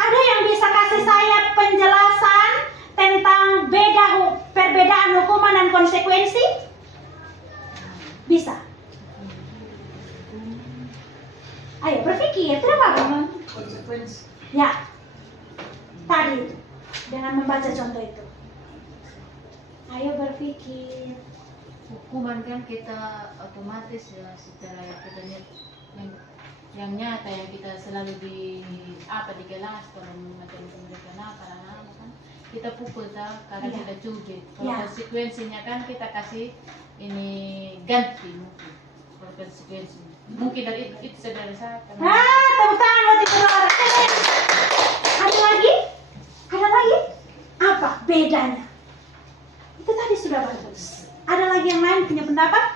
Ada yang bisa kasih saya penjelasan tentang perbedaan hukuman dan konsekuensi? Bisa. Ayo berpikir, tidak apa-apa. Konsekuensi. Ya, tadi itu, dengan membaca contoh itu. Ayo berpikir. Hukuman kan kita otomatis ya secara kita lihat yang nyata yang kita selalu di kelas kalau macam mereka nakal kan kita pukul karena kita cubit. Kalau konsekuensinya kan kita kasih ini ganti mungkin. Kalau konsekuensi mungkin dari itu saudara saya. Tepuk tangan buat Ibu Dora. Ada lagi? Apa bedanya? Itu tadi sudah bagus. Ada lagi yang lain punya pendapat?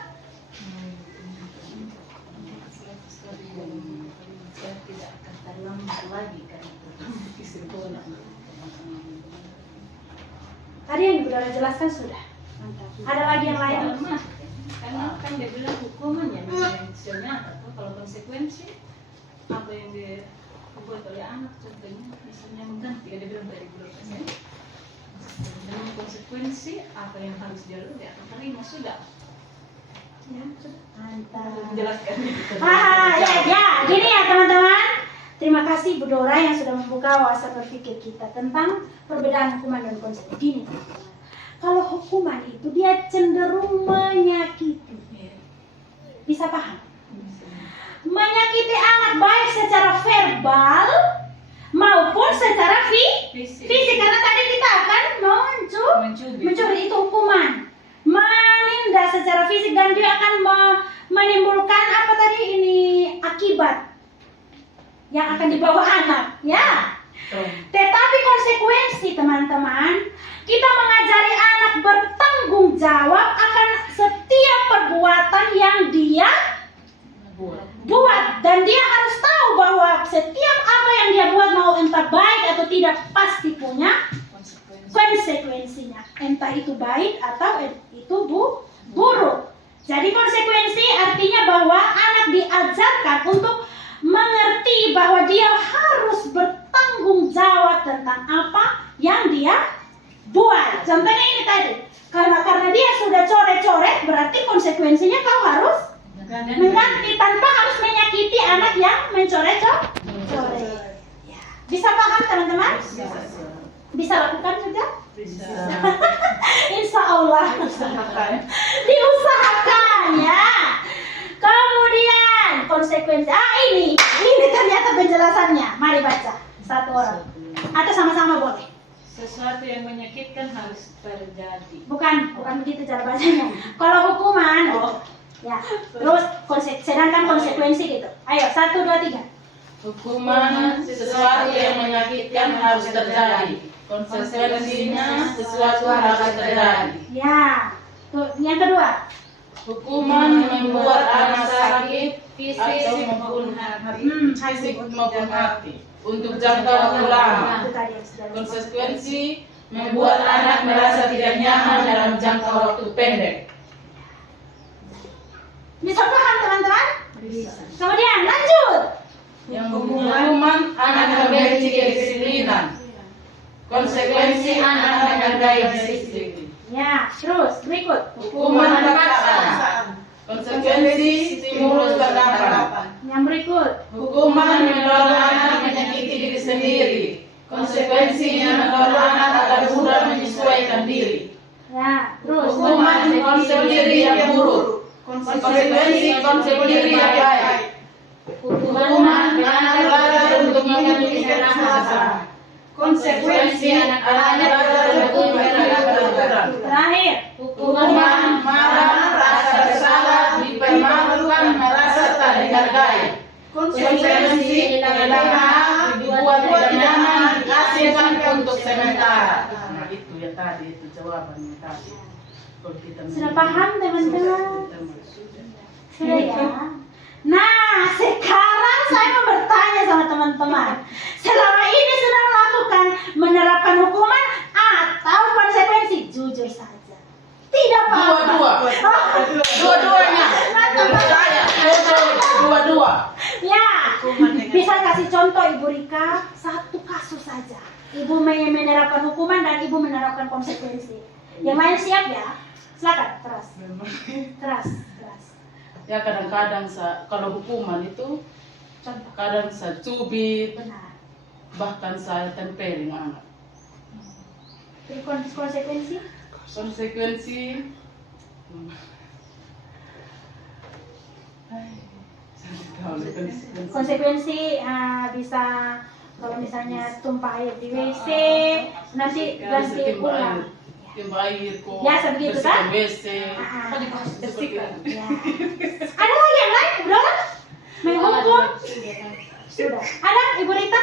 Saya tidak akan terlambat lagi karena di sekolah. Tadi yang Ibu Dora jelaskan sudah. Ada lagi yang lain? Karena kan dia bilang hukuman yang nyata atau kalau konsekuensi apa yang dibuat oleh anak contohnya misalnya mengganti dia bilang dari bulan saya dengan konsekuensi apa yang harus dia lakukan dia akan terima sudah. Ya, Mantap. menjelaskan. Ya, gini ya teman-teman. Terima kasih Bu Dora yang sudah membuka wawasan berpikir kita tentang perbedaan hukuman dan konsekuensi. Gini, teman-teman. Kalau hukuman itu dia cenderung menyakiti. Bisa paham? Menyakiti anak baik secara verbal maupun secara fisik. Karena tadi kita akan mencuri, itu hukuman. Menindas secara fisik dan dia akan menimbulkan apa tadi ini akibat yang akan dibawa anak, ya. Tetapi konsekuensi, teman-teman, kita mengajari anak bertanggung jawab akan setiap perbuatan yang dia buat, dan dia harus tahu bahwa setiap apa yang dia buat, mau entah baik atau tidak, pasti punya konsekuensinya, entah itu baik atau itu buruk. Jadi konsekuensi artinya bahwa anak diajarkan untuk mengerti bahwa dia harus bertanggung jawab tentang apa yang dia buat. Contohnya ini tadi, karena dia sudah coret-coret, berarti konsekuensinya kau harus mengganti tanpa harus menyakiti anak yang mencoret-coret. Ya. Bisa paham, teman-teman? Bisa lakukan juga? Bisa. Insya Allah. Diusahakan, ya. Kemudian konsekuensi. Ini ternyata penjelasannya. Mari baca satu orang. Atau sama-sama boleh. Sesuatu yang menyakitkan harus terjadi. Bukan begitu cara bacanya. Kalau hukuman, ya. Terus sedangkan konsekuensi gitu. Ayo, 1, 2, 3. Hukuman sesuatu yang menyakitkan harus terjadi. Konsekuensinya sesuatu harus terjadi. Ya. Tuh, yang kedua. Hukuman membuat anak sakit Fisik maupun hati. fisik maupun hati untuk jangka waktu lama. Itu tadi yang sudah disebut. Konsekuensi membuat anak merasa tidak nyaman dalam jangka waktu pendek. Bisa paham, teman-teman? Bisa. Kemudian lanjut. Yang hukuman anak membenci kedisiplinan. Konsekuensi anak menghargai disiplin. Ya, terus berikut. Hukuman paksaan. Konsekuensi stimulus pendapat. Yang berikut. Hukuman mendorong anak menyakiti diri sendiri. Konsekuensinya mendorong anak agar mudah menyesuaikan diri. Ya, terus. Hukuman konsep diri yang buruk. Konsekuensi konsep diri yang baik. Hukuman anak belajar untuk memiliki rasa. Konsekuensi anak belajar untuk memiliki aturan. Terakhir. Hukuman marah, rasa bersalah, dipermalukan, merasa tak dihargai. Konsekuensi adalah dibuat tidak nyaman, diasingkan untuk sementara. Nah, itu yang tadi, itu jawabannya tadi. Kalau kita Sudah paham, teman-teman? Sudah ya? Nah, sekarang saya mau bertanya sama teman-teman. Selama ini sudah melakukan menerapkan hukuman atau konsekuensi? Jujur saja. Tidak paham. Dua-duanya. Dua-dua. Ya, bisa kasih contoh Ibu Rika, satu kasus saja. Ibu menerapkan hukuman dan Ibu menerapkan konsekuensi. Yang lain siap ya? Silakan, teras. Ya kadang-kadang kalau hukuman itu Contoh. kadang saya cubit, Benar. bahkan saya tempelin anak. Jadi konsekuensi? Konsekuensi Konsekuensi bisa kalau misalnya tumpah air di WC, nanti ganti ulang. Timba air kok. Biasa begitu, kan? WC. Ya. Ada lagi yang lain, Bro? Menghukum? Sudah. Ada Ibu Rita?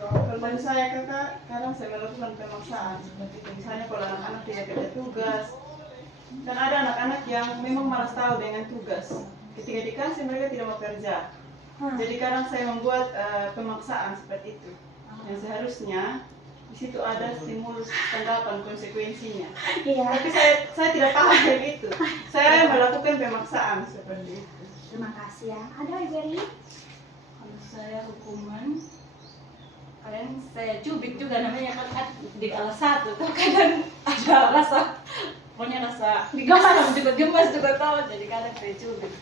Kalau bagi saya kakak, kadang saya melakukan pemaksaan seperti itu. Misalnya kalau anak-anak tidak ada tugas, dan ada anak-anak yang memang malas tahu dengan tugas. Ketika dikasih mereka tidak mau kerja. Jadi kadang saya membuat pemaksaan seperti itu. Yang seharusnya di situ ada stimulus pendapat konsekuensinya. Iya. Tapi saya tidak paham yang itu. Saya melakukan pemaksaan seperti itu. Terima kasih ya. Ada Ibu Eri? Kalau saya hukuman, kadang saya cubit juga namanya kan di kelas 1 tuh kadang ada rasa, pokoknya rasa gemas juga tahu, jadi kadang saya cubit.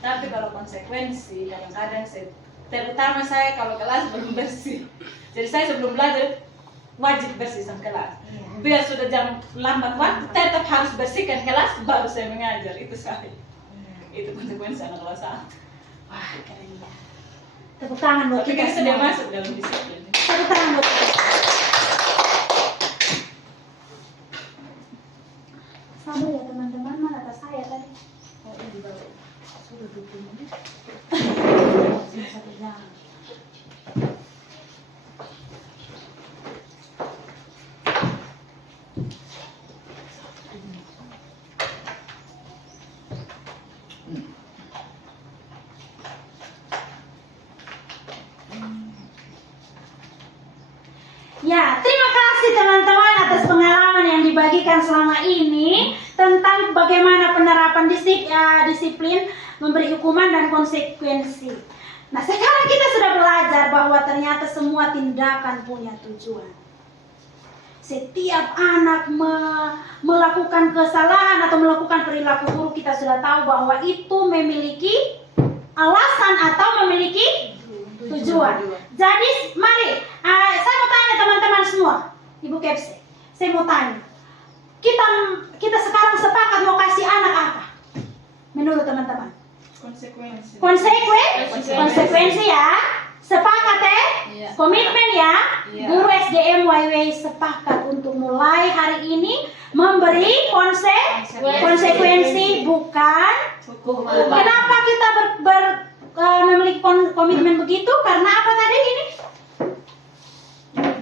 Tapi kalau konsekuensi kadang-kadang saya terutama saya kalau kelas belum bersih. Jadi saya sebelum belajar wajib bersih sama kelas. Biar sudah jam lambat waktu tetap harus bersihkan kelas baru saya mengajar. Itu saya. Itu konsekuensi anak kelas 1. Wah, keren ya. Tepuk tangan buat Tapi kita kan sudah semua. masuk dalam disiplin. Tepuk tangan buat kita. Sabar ya teman-teman, mana tas saya tadi? Oh, ini di bawah. Sudah 20 menit. Masih 1 jam. Ya, terima kasih teman-teman atas pengalaman yang dibagikan selama ini tentang bagaimana penerapan disiplin, memberi hukuman dan konsekuensi. Nah, sekarang kita sudah belajar bahwa ternyata semua tindakan punya tujuan. Setiap anak melakukan kesalahan atau melakukan perilaku buruk, kita sudah tahu bahwa itu memiliki alasan atau memiliki tujuan. Jadi mari, saya mau tanya teman-teman semua, Ibu Kepse, saya mau tanya, kita sekarang sepakat mau kasih anak apa? Menurut teman-teman? Konsekuensi. Konsekuensi ya, sepakat ya? Iya. Komitmen ya? Iya. Guru SDM YW sepakat untuk mulai hari ini memberi konsekuensi bukan Hukuman. Kenapa kita memiliki komitmen begitu? Karena apa tadi ini?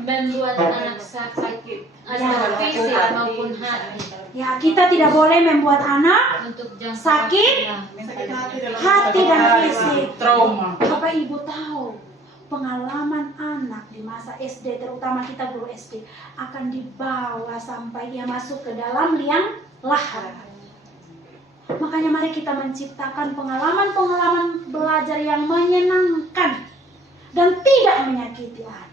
Membuat anak sakit, fisik maupun hati. Ya, kita tidak boleh membuat anak Untuk jangka Sakit? Sakit hati dalam hati dan fisik. Trauma. Bapak Ibu tahu, pengalaman anak di masa SD, terutama kita guru SD, akan dibawa sampai dia masuk ke dalam liang lahat. Makanya mari kita menciptakan pengalaman-pengalaman belajar yang menyenangkan dan tidak menyakiti anak.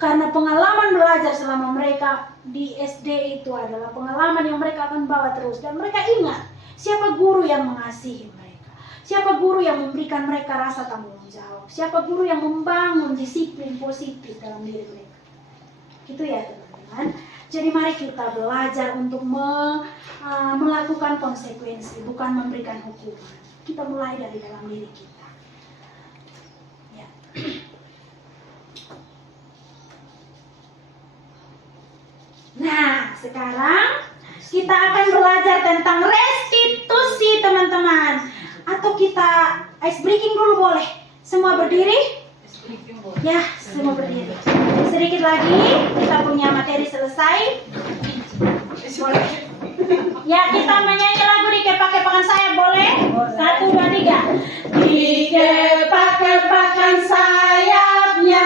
Karena pengalaman belajar selama mereka di SD itu adalah pengalaman yang mereka akan bawa terus. Dan mereka ingat siapa guru yang mengasihi mereka, siapa guru yang memberikan mereka rasa tanggung jawab, siapa guru yang membangun disiplin positif dalam diri mereka. Gitu ya teman-teman. Jadi mari kita belajar untuk melakukan konsekuensi, bukan memberikan hukuman. Kita mulai dari dalam diri kita. Ya. Nah, sekarang kita akan belajar tentang restitusi teman-teman. Atau kita ice breaking dulu boleh? Semua berdiri? Ya, semua berdiri. Sedikit lagi kita punya materi selesai. Boleh. Ya, kita menyanyi lagu di kepak-kepakan saya boleh? 1, 2, 3. Di kepak-kepakan sayapnya,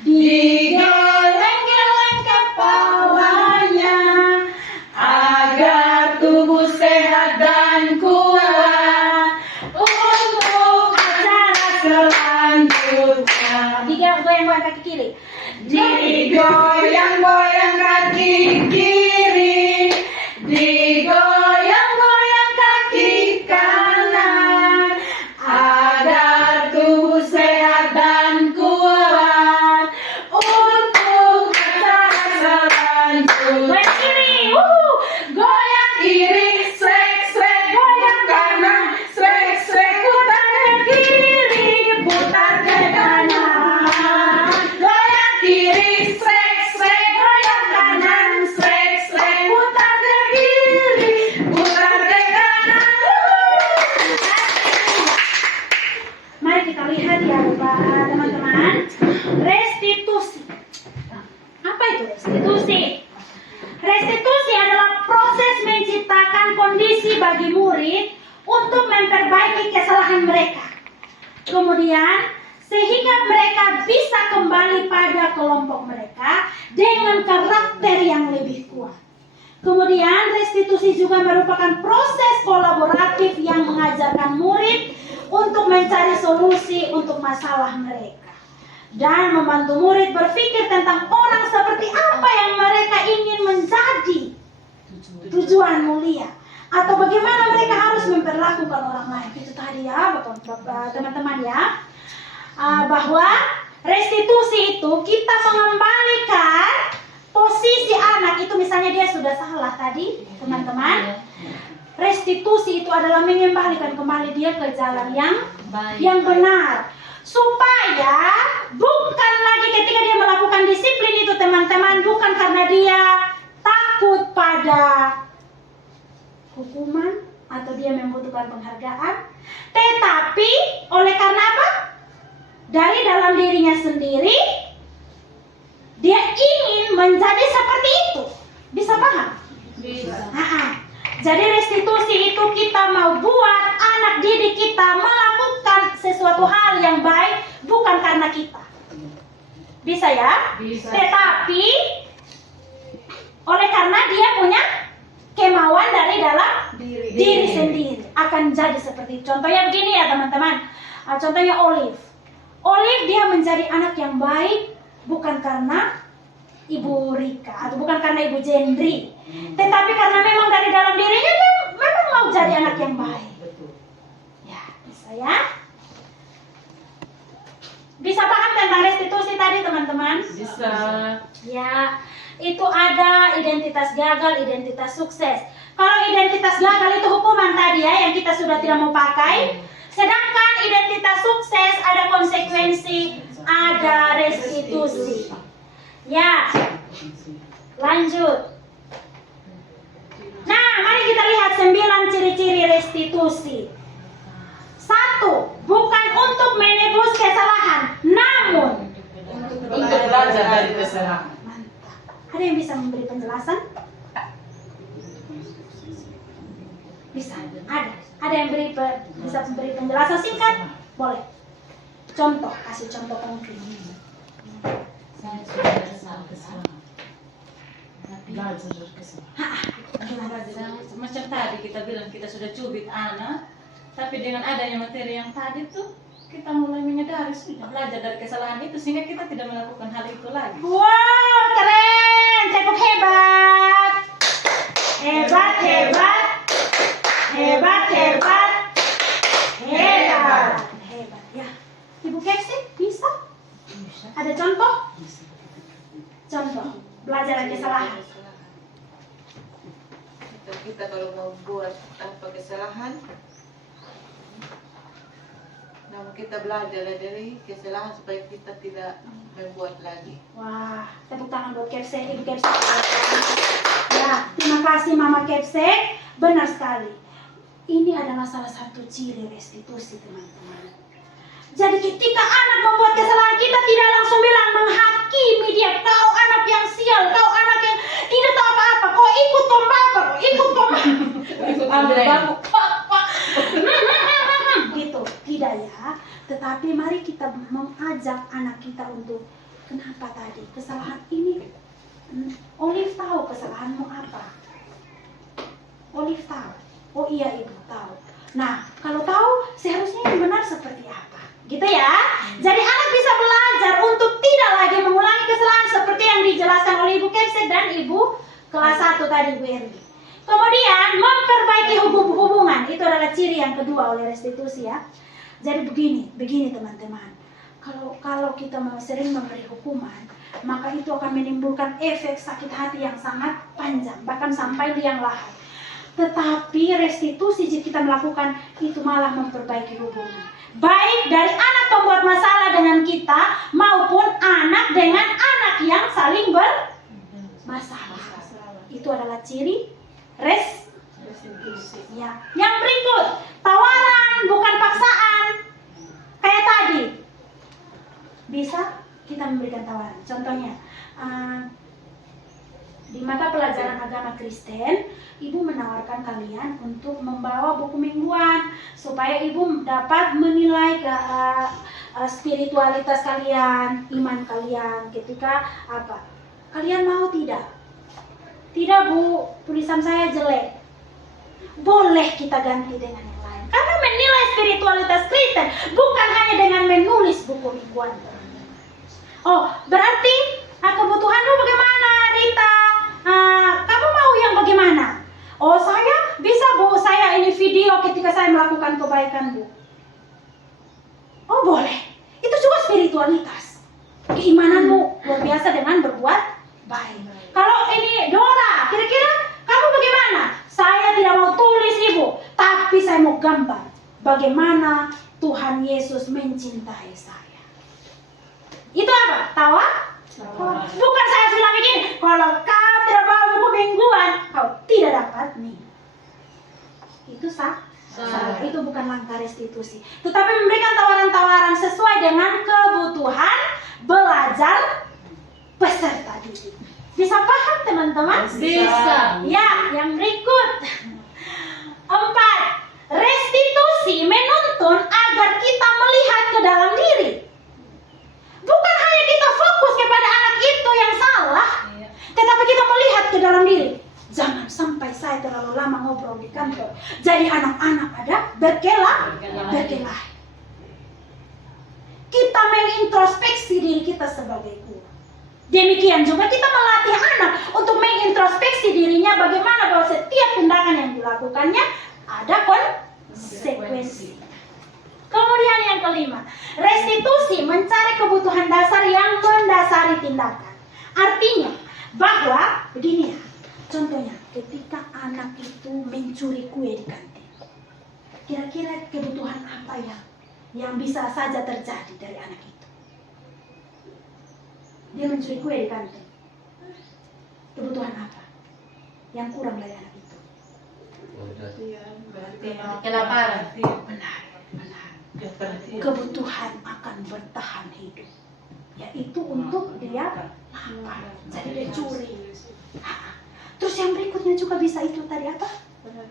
digeleng-geleng kepalanya, agar tubuh sehat dan kuat untuk acara selanjutnya. Digoyang-goyang kaki kiri. Digoyang-goyang kaki kiri, digoyang-goyang kaki kanan, agar tubuh sehat dan kuat untuk acara selanjutnya. Goyang kiri, goyang kiri, srek-srek, goyang kanan, srek-srek, putar ke kiri, putar ke kanan. Goyang kiri, srek-srek, goyang kanan, srek-srek, putar ke kiri, putar ke kanan. Mari kita lihat ya Bapak, teman-teman. Restitusi. Apa itu restitusi? Restitusi adalah proses menciptakan kondisi bagi murid untuk memperbaiki kesalahan mereka. Kemudian, sehingga mereka bisa kembali pada kelompok mereka dengan karakter yang lebih kuat. Kemudian, restitusi juga merupakan proses kolaboratif yang mengajarkan murid untuk mencari solusi untuk masalah mereka dan membantu murid berpikir tentang orang seperti apa yang mereka ingin menjadi, tujuan mulia, atau bagaimana mereka harus memperlakukan orang lain. Itu tadi ya Bapak, teman-teman ya. bahwa restitusi itu kita mengembalikan posisi anak itu, misalnya dia sudah salah tadi, teman-teman. Restitusi itu adalah mengembalikan kembali dia ke jalan yang benar, supaya bukan lagi ketika dia melakukan disiplin itu, teman-teman, bukan karena dia takut pada hukuman atau dia membutuhkan penghargaan, tetapi oleh karena apa? Dari dalam dirinya sendiri dia ingin menjadi seperti itu. Bisa paham? Bisa. Jadi restitusi itu kita mau buat anak didik kita melakukan sesuatu hal yang baik bukan karena kita. Bisa ya? Bisa. Tetapi oleh karena dia punya kemauan dari dalam diri sendiri akan jadi seperti itu. Contohnya begini ya teman-teman. Contohnya Olive. Olive dia menjadi anak yang baik bukan karena Ibu Rika atau bukan karena Ibu Jendri, tetapi karena memang dari dalam dirinya dia memang mau jadi anak yang baik. Ya, bisa ya? Bisa paham tentang restitusi tadi teman-teman? Bisa. Ya, itu ada identitas gagal, identitas sukses. Kalau identitas gagal itu hukuman tadi ya, yang kita sudah tidak mau pakai. Sedangkan identitas sukses ada konsekuensi, ada restitusi. Ya, lanjut. Nah, mari kita lihat 9 ciri-ciri restitusi. 1. Bukan untuk menebus kesalahan, namun Untuk belajar dari kesalahan. mantap. Ada yang bisa memberi penjelasan? Bisa. Ada yang bisa memberi penjelasan singkat? Boleh. Contoh, kasih contoh konkret. Saya sudah salah kesalahan. Belajar dari kesalahan. Macam tadi kita bilang kita sudah cubit anak, tapi dengan adanya materi yang tadi tuh kita mulai menyadari sudah belajar dari kesalahan itu sehingga kita tidak melakukan hal itu lagi. Wow, keren. Tepuk hebat. Hebat, hebat. Hebat, hebat. Hebat. Hebat, ya. Ibu Kepsi, bisa? Ada contoh? Contoh, belajar dari kesalahan. Kita kalau mau buat tanpa kesalahan, namun kita belajar dari kesalahan supaya kita tidak membuat lagi. Wah, tepuk tangan buat Kepse, Ibu Kepse. Ya, terima kasih Mama Kepse. Benar sekali. Ini adalah salah satu ciri restitusi, teman-teman. Jadi ketika anak membuat kesalahan, kita tidak langsung bilang menghakimi dia. Kau anak yang sial, kau anak yang tidak tahu apa-apa. Kau ikut papa, ikut papa. Ambil baru. Gitu, tidak ya. Tetapi mari kita mengajak anak kita untuk kenapa tadi kesalahan ini. Olive tahu kesalahanmu apa. Olive tahu. Oh iya ibu tahu. Nah kalau tahu seharusnya yang benar seperti apa. Gitu ya. Jadi anak bisa belajar untuk tidak lagi mengulangi kesalahan seperti yang dijelaskan oleh Ibu Kepse dan Ibu kelas 1 tadi Bu Erdi. Kemudian memperbaiki hubungan. Itu adalah ciri yang kedua oleh restitusi ya. Jadi begini teman-teman. Kalau kita mau sering memberi hukuman, maka itu akan menimbulkan efek sakit hati yang sangat panjang, bahkan sampai liang lahat. Tetapi restitusi jika kita melakukan itu malah memperbaiki hubungan. Baik dari anak pembuat masalah dengan kita maupun anak dengan anak yang saling bermasalah. Itu adalah ciri restitusi. Ya. Yang berikut, tawaran bukan paksaan. Kayak tadi. Bisa kita memberikan tawaran. Contohnya, di mata pelajaran agama Kristen, ibu menawarkan kalian untuk membawa buku mingguan supaya ibu dapat menilai spiritualitas kalian, iman kalian ketika apa? Kalian mau tidak? Tidak Bu, tulisan saya jelek. Boleh kita ganti dengan yang lain. Karena menilai spiritualitas Kristen bukan hanya dengan menulis buku mingguan. Oh, berarti kebutuhanmu bagaimana, Rita? Kamu mau yang bagaimana? Oh, saya bisa Bu, saya ini video ketika saya melakukan kebaikan Bu. Oh boleh, Itu juga spiritualitas. Keimananmu luar biasa dengan berbuat baik. Kalau ini Dora, kira-kira kamu bagaimana? Saya tidak mau tulis ibu, tapi saya mau gambar bagaimana Tuhan Yesus mencintai saya. Itu apa? Tawa? Bukan saya sudah bikin. Kalau kau tidak bawa buku mingguan, kau tidak dapat nih. Itu salah. Itu bukan langkah restitusi. Tetapi memberikan tawaran-tawaran sesuai dengan kebutuhan belajar peserta didik. Bisa paham teman-teman? Bisa. Ya, yang berikut. 4. Restitusi menuntun agar kita melihat ke dalam diri. Bukan hanya kita fokus kepada anak itu yang salah, tetapi kita melihat ke dalam diri. Jangan sampai saya terlalu lama ngobrol di kantor, jadi anak-anak ada berkelahi. Kita mengintrospeksi diri kita sebagai guru. Demikian juga kita melatih anak untuk mengintrospeksi dirinya bagaimana bahwa setiap tindakan yang dilakukannya ada konsekuensi. Kemudian yang kelima, restitusi mencari kebutuhan dasar yang mendasari tindakan. Artinya bahwa begini ya, contohnya ketika anak itu mencuri kue di kantin, kira-kira kebutuhan apa yang bisa saja terjadi dari anak itu? Dia mencuri kue di kantin. Kebutuhan apa yang kurang dari anak itu? Kelaparan. Benar. Kebutuhan akan bertahan hidup, yaitu untuk dia lapar. Jadi dia curi. Terus yang berikutnya juga bisa itu tadi apa?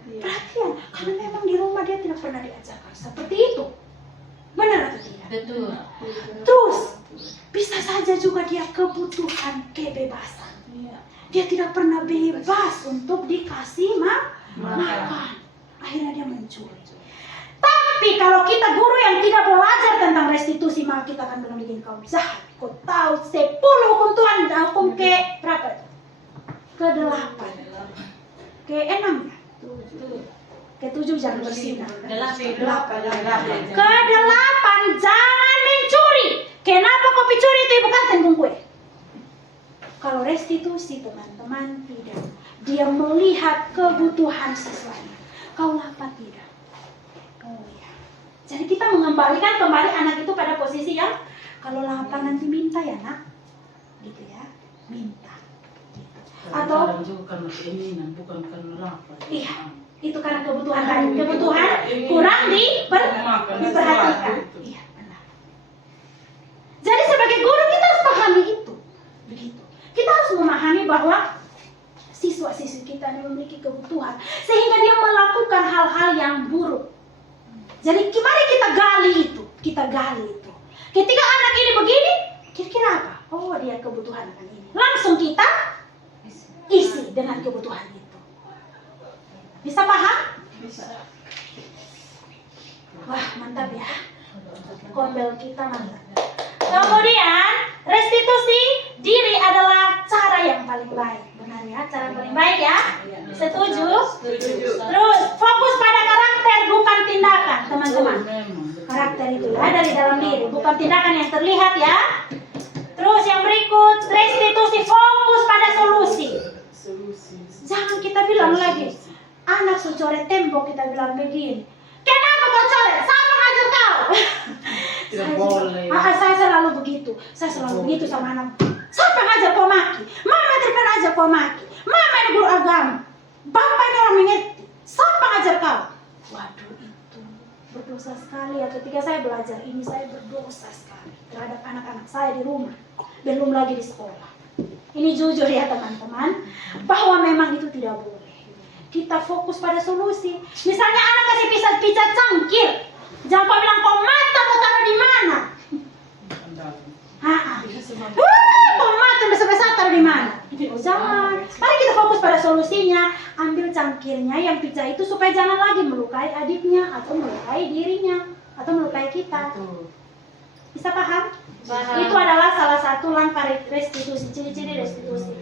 Perhatian. Karena memang di rumah dia tidak pernah diajarkan seperti itu. Benar atau tidak? Betul. Terus bisa saja juga dia kebutuhan kebebasan. Dia tidak pernah bebas untuk dikasih makan. Akhirnya dia mencuri. Tapi kalau kita guru yang tidak belajar tentang restitusi, maka kita akan bilang begini, kau jahat. Kau tahu 10 hukum Tuhan, hukum ke berapa? Ke-8. Ke-6 ya? Ke-7 jangan bersinar. Ke-8 jangan mencuri. Kenapa kau mencuri itu ibu kantin kue? Kalau restitusi teman-teman tidak. Dia melihat kebutuhan siswanya. Kau lapar tidak? Oh ya. Jadi kita mengembalikan kembali anak itu pada posisi yang kalau lapar nanti minta ya nak, gitu ya, minta. Gitu. Atau juga karena keinginan, bukan karena lapar. iya, itu karena kebutuhan tadi, kebutuhan kurang diperhatikan. Iya benar. Jadi sebagai guru kita harus pahami itu, begitu. Kita harus memahami bahwa siswa-siswi kita memiliki kebutuhan sehingga dia melakukan hal-hal yang buruk. Jadi mari kita gali itu. Ketika anak ini begini, kira-kira apa? Oh, dia kebutuhan akan ini. Langsung kita isi dengan kebutuhan itu. Bisa paham? Bisa. Wah, mantap ya. Kombel kita mantap. Kemudian, restitusi diri adalah cara yang paling baik. Benar ya, cara yang paling baik ya? Setuju? Terus, fokus pada karakter bukan tindakan, teman-teman. Karakter itu ya, dari dalam diri, bukan tindakan yang terlihat ya. Terus yang berikut, restitusi fokus pada solusi. Jangan kita bilang lagi, anak coret tembok kita bilang begini. Kenapa kau coret? Siapa ngajar kau? Tidak boleh. Saya selalu begitu. Saya selalu begitu sama anak. Siapa ngajar kau maki? Mama tidak pernah ajar kau maki. Mama ini guru agama. Bapak ini orang mengerti. Siapa ngajar kau? Waduh, itu berdosa sekali ya. Ketika saya belajar ini, saya berdosa sekali terhadap anak-anak saya di rumah. Belum lagi di sekolah. Ini jujur ya teman-teman, bahwa memang itu tidak boleh. Kita fokus pada solusi. Misalnya anak kasih pisah cangkir, jangan kau bilang kau mata kau taruh di mana? Kau mata besar-besar taruh di mana? Oh, jangan. Mari kita fokus pada solusinya. Ambil cangkirnya yang pizza itu supaya jangan lagi melukai adiknya atau melukai dirinya atau melukai kita. Bisa paham? Itu adalah salah satu langkah restitusi, ciri-ciri restitusi.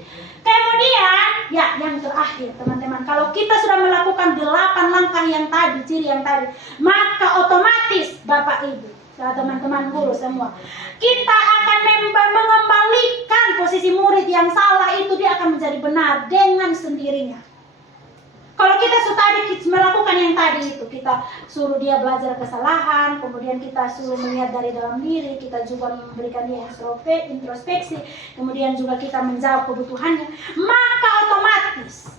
Kemudian, ya yang terakhir teman-teman, kalau kita sudah melakukan 8 langkah yang tadi, ciri yang tadi, maka otomatis Bapak Ibu teman-teman guru semua. Kita akan mengembalikan posisi murid yang salah itu, dia akan menjadi benar dengan sendirinya. Kalau kita tadi melakukan yang tadi itu, kita suruh dia belajar kesalahan, kemudian kita suruh melihat dari dalam diri, kita juga memberikan dia introspeksi, kemudian juga kita menjawab kebutuhannya, maka otomatis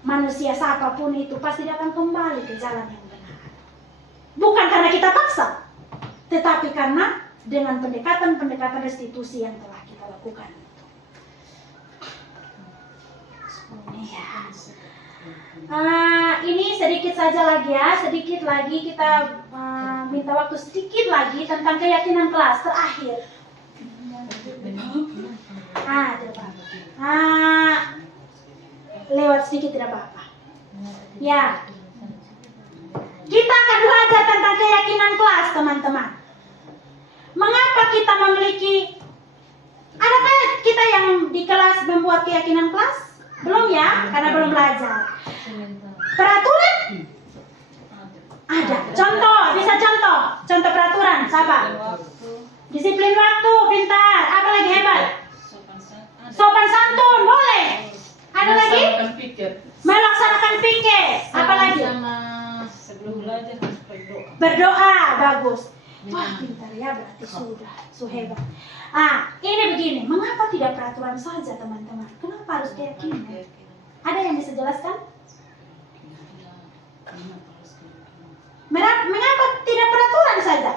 manusia siapapun itu pasti dia akan kembali ke jalan yang benar. Bukan karena kita paksa, tetapi karena dengan pendekatan-pendekatan restitusi yang telah kita lakukan. Iya. Ini sedikit saja lagi ya, sedikit lagi kita minta waktu sedikit lagi tentang keyakinan kelas terakhir. Lewat sedikit tidak apa-apa. Ya, kita akan belajar tentang keyakinan kelas, teman-teman. Mengapa kita memiliki? Adakah kita yang di kelas membuat keyakinan kelas? Belum ya, karena belum belajar. Peraturan? Ada. Contoh, bisa contoh peraturan, siapa? Disiplin waktu, pintar. Apa lagi hebat? Sopan santun, boleh. Ada lagi? Melaksanakan pikir. Apa lagi? Sebelum belajar harus berdoa. Berdoa, bagus. Wah, pintar ya, berarti sudah hebat. Ini begini, mengapa tidak peraturan saja, teman-teman? Kenapa harus keyakinan? Ada yang bisa jelaskan? Mengapa tidak peraturan saja?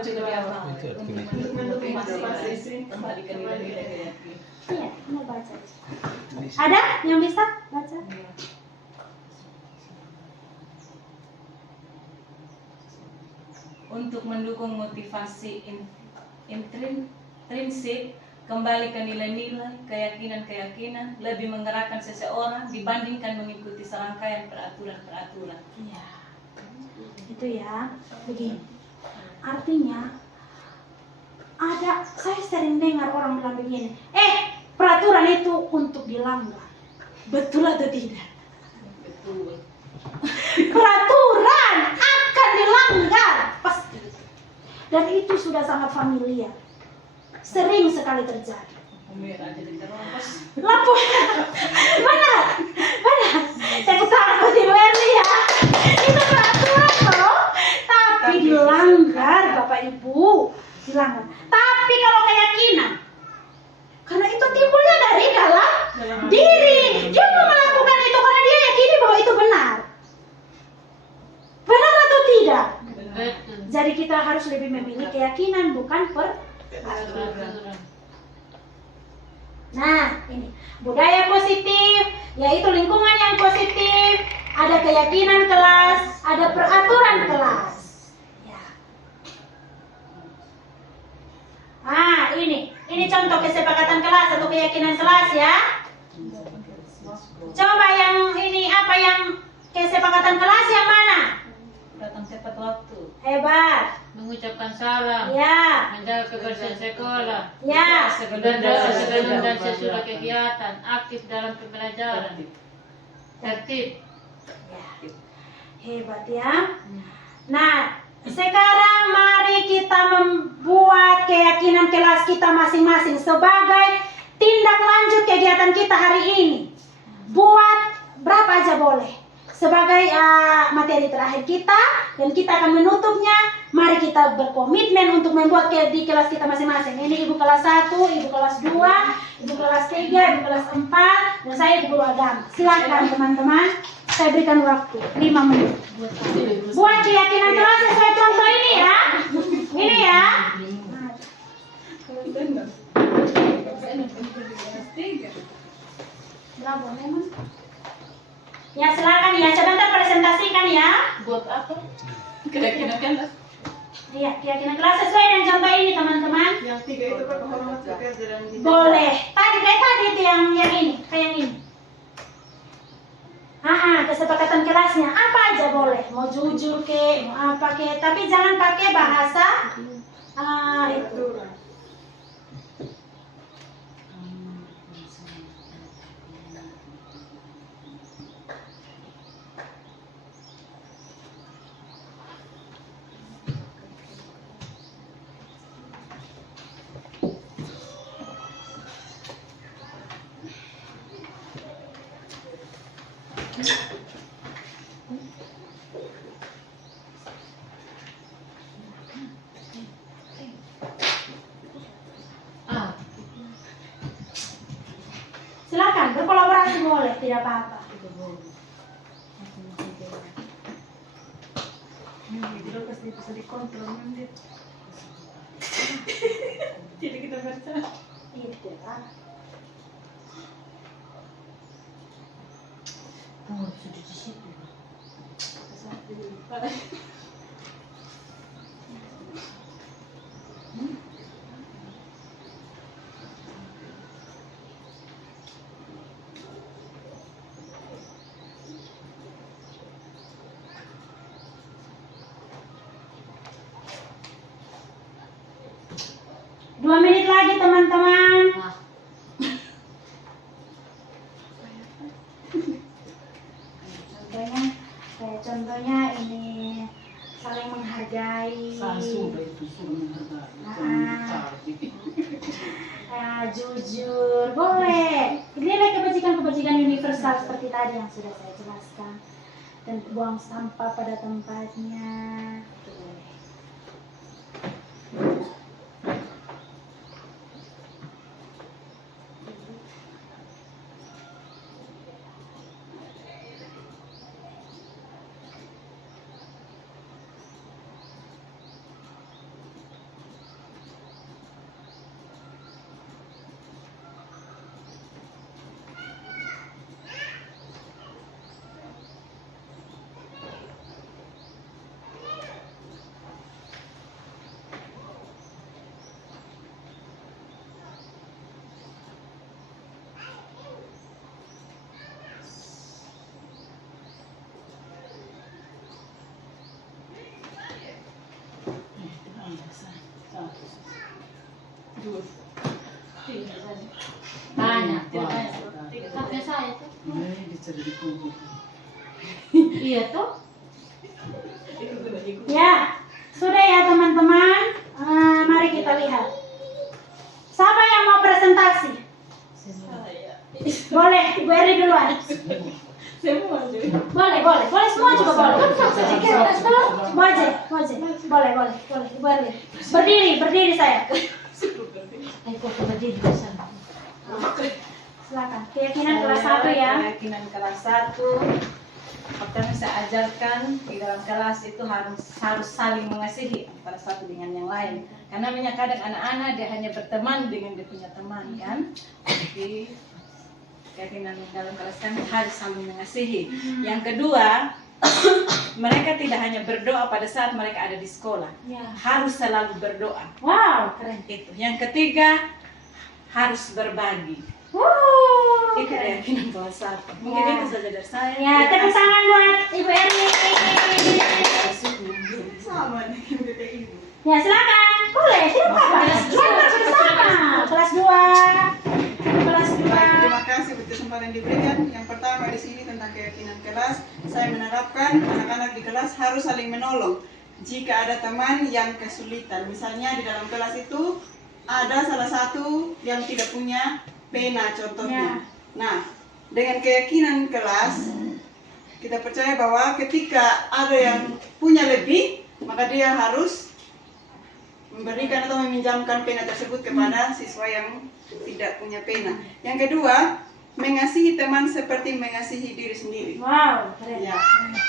Juga diawal untuk mendukung masing-masing kembalikan nilai-nilai keyakinan. Iya, mau baca. Ada yang bisa baca? Untuk mendukung motivasi intrinsik, kembali ke nilai-nilai, keyakinan-keyakinan, lebih menggerakkan seseorang dibandingkan mengikuti serangkaian peraturan-peraturan. Iya, itu ya. Begini, artinya saya sering dengar orang bilang begini, peraturan itu untuk dilanggar. Betul atau tidak? Betul. Peraturan akan dilanggar, pasti. Dan itu sudah sangat familiar, sering sekali terjadi. Aja diterobos. Lampu, benar. Saya takut di Werli ya. Itu peraturan loh, tapi dilanggar, Bapak Ibu, dilanggar. Tapi kalau keyakinan, karena itu timbulnya dari dalam diri, dia mau melakukan itu karena dia yakini bahwa itu benar. Benar atau tidak? Jadi kita harus lebih memilih keyakinan, bukan peraturan. Nah, ini budaya positif, yaitu lingkungan yang positif, ada keyakinan kelas, ada peraturan kelas. Ya. Ini contoh kesepakatan kelas atau keyakinan kelas ya. Coba yang ini apa yang kesepakatan kelas yang mana? Datang tepat waktu. Hebat. Mengucapkan salam, Ya. menjaga kebersihan sekolah, Ya. berdoa sebelum dan sesudah kegiatan, aktif dalam pembelajaran, tertib. Ya. Hebat ya. Nah, sekarang mari kita membuat keyakinan kelas kita masing-masing sebagai tindak lanjut kegiatan kita hari ini. Buat berapa aja boleh. Sebagai materi terakhir kita, dan kita akan menutupnya. Mari kita berkomitmen untuk membuat di kelas kita masing-masing. Ini ibu kelas 1, ibu kelas 2, ibu kelas 3, ibu kelas 4, dan saya ibu guru agama. Silakan teman-teman, saya berikan waktu 5 menit. Buat keyakinan kelas sesuai contoh ini ya. Ini ya. Berapa memang? Ya silakan ya, sebentar presentasikan ya. Buat apa? Keyakinan kelas. Iya, keyakinan kelas sesuai dengan contoh ini teman-teman. Yang 3 itu kan hormat bekerja dan tidak. Boleh. Kayak tadi itu yang ini, kayak yang ini. Kesepakatan kelasnya apa aja boleh. Mau jujur ke, mau apa ke, tapi jangan pakai bahasa itu. Ah, Silakan berkolaborasi boleh, tidak apa-apa. itu boleh. Jadi pasti bisa dikontrol nanti. Jadi kita baca. Tidak. Oh, sudah di situ. Dua menit lagi teman-teman. Ah, Contohnya ini saling menghargai. sudah itu suruh menghargai. Jujur, boleh. Nilai kebajikan-kebajikan universal seperti tadi yang sudah saya jelaskan. Dan buang sampah pada tempatnya. Itu boleh. Dua. banyak. Sampai saya tuh. Dicari di kubur. Iya tuh. Ya, sudah ya teman-teman. Mari kita lihat. Siapa yang mau presentasi? Boleh, Ibu Eri duluan. Semua aja. Boleh semua juga boleh. Boleh. Ibu Eri. Berdiri saya. Kok berdiri di sana. Silakan. Keyakinan kelas 1 ya. Keyakinan kelas 1. Pertama saya ajarkan di dalam kelas itu harus saling mengasihi antara satu dengan yang lain. Karena banyak kadang anak-anak dia hanya berteman dengan dia punya teman kan. Jadi keyakinan dalam kelas kami harus saling mengasihi. Yang kedua, mereka tidak hanya berdoa pada saat mereka ada di sekolah. Ya. Harus selalu berdoa. Wow, keren. Itu. Yang ketiga, harus berbagi. Itu Keren. keyakinan kelas 1. Mungkin Ya. itu saja dari saya. Ya, tepuk tangan buat Ibu Eri. Sama nih kita ibu. Ya, silakan. Boleh, tidak apa-apa. Silakan bersama. Kelas 2. Baik, terima kasih buat kesempatan yang diberikan. Yang pertama di sini tentang keyakinan kelas, saya menerapkan anak-anak di kelas harus saling menolong. Jika ada teman yang kesulitan, misalnya di dalam kelas itu ada salah satu yang tidak punya pena contohnya. Nah, dengan keyakinan kelas, kita percaya bahwa ketika ada yang punya lebih, maka dia harus memberikan atau meminjamkan pena tersebut kepada siswa yang tidak punya pena. Yang kedua, mengasihi teman seperti mengasihi diri sendiri. Wow, keren. Ya,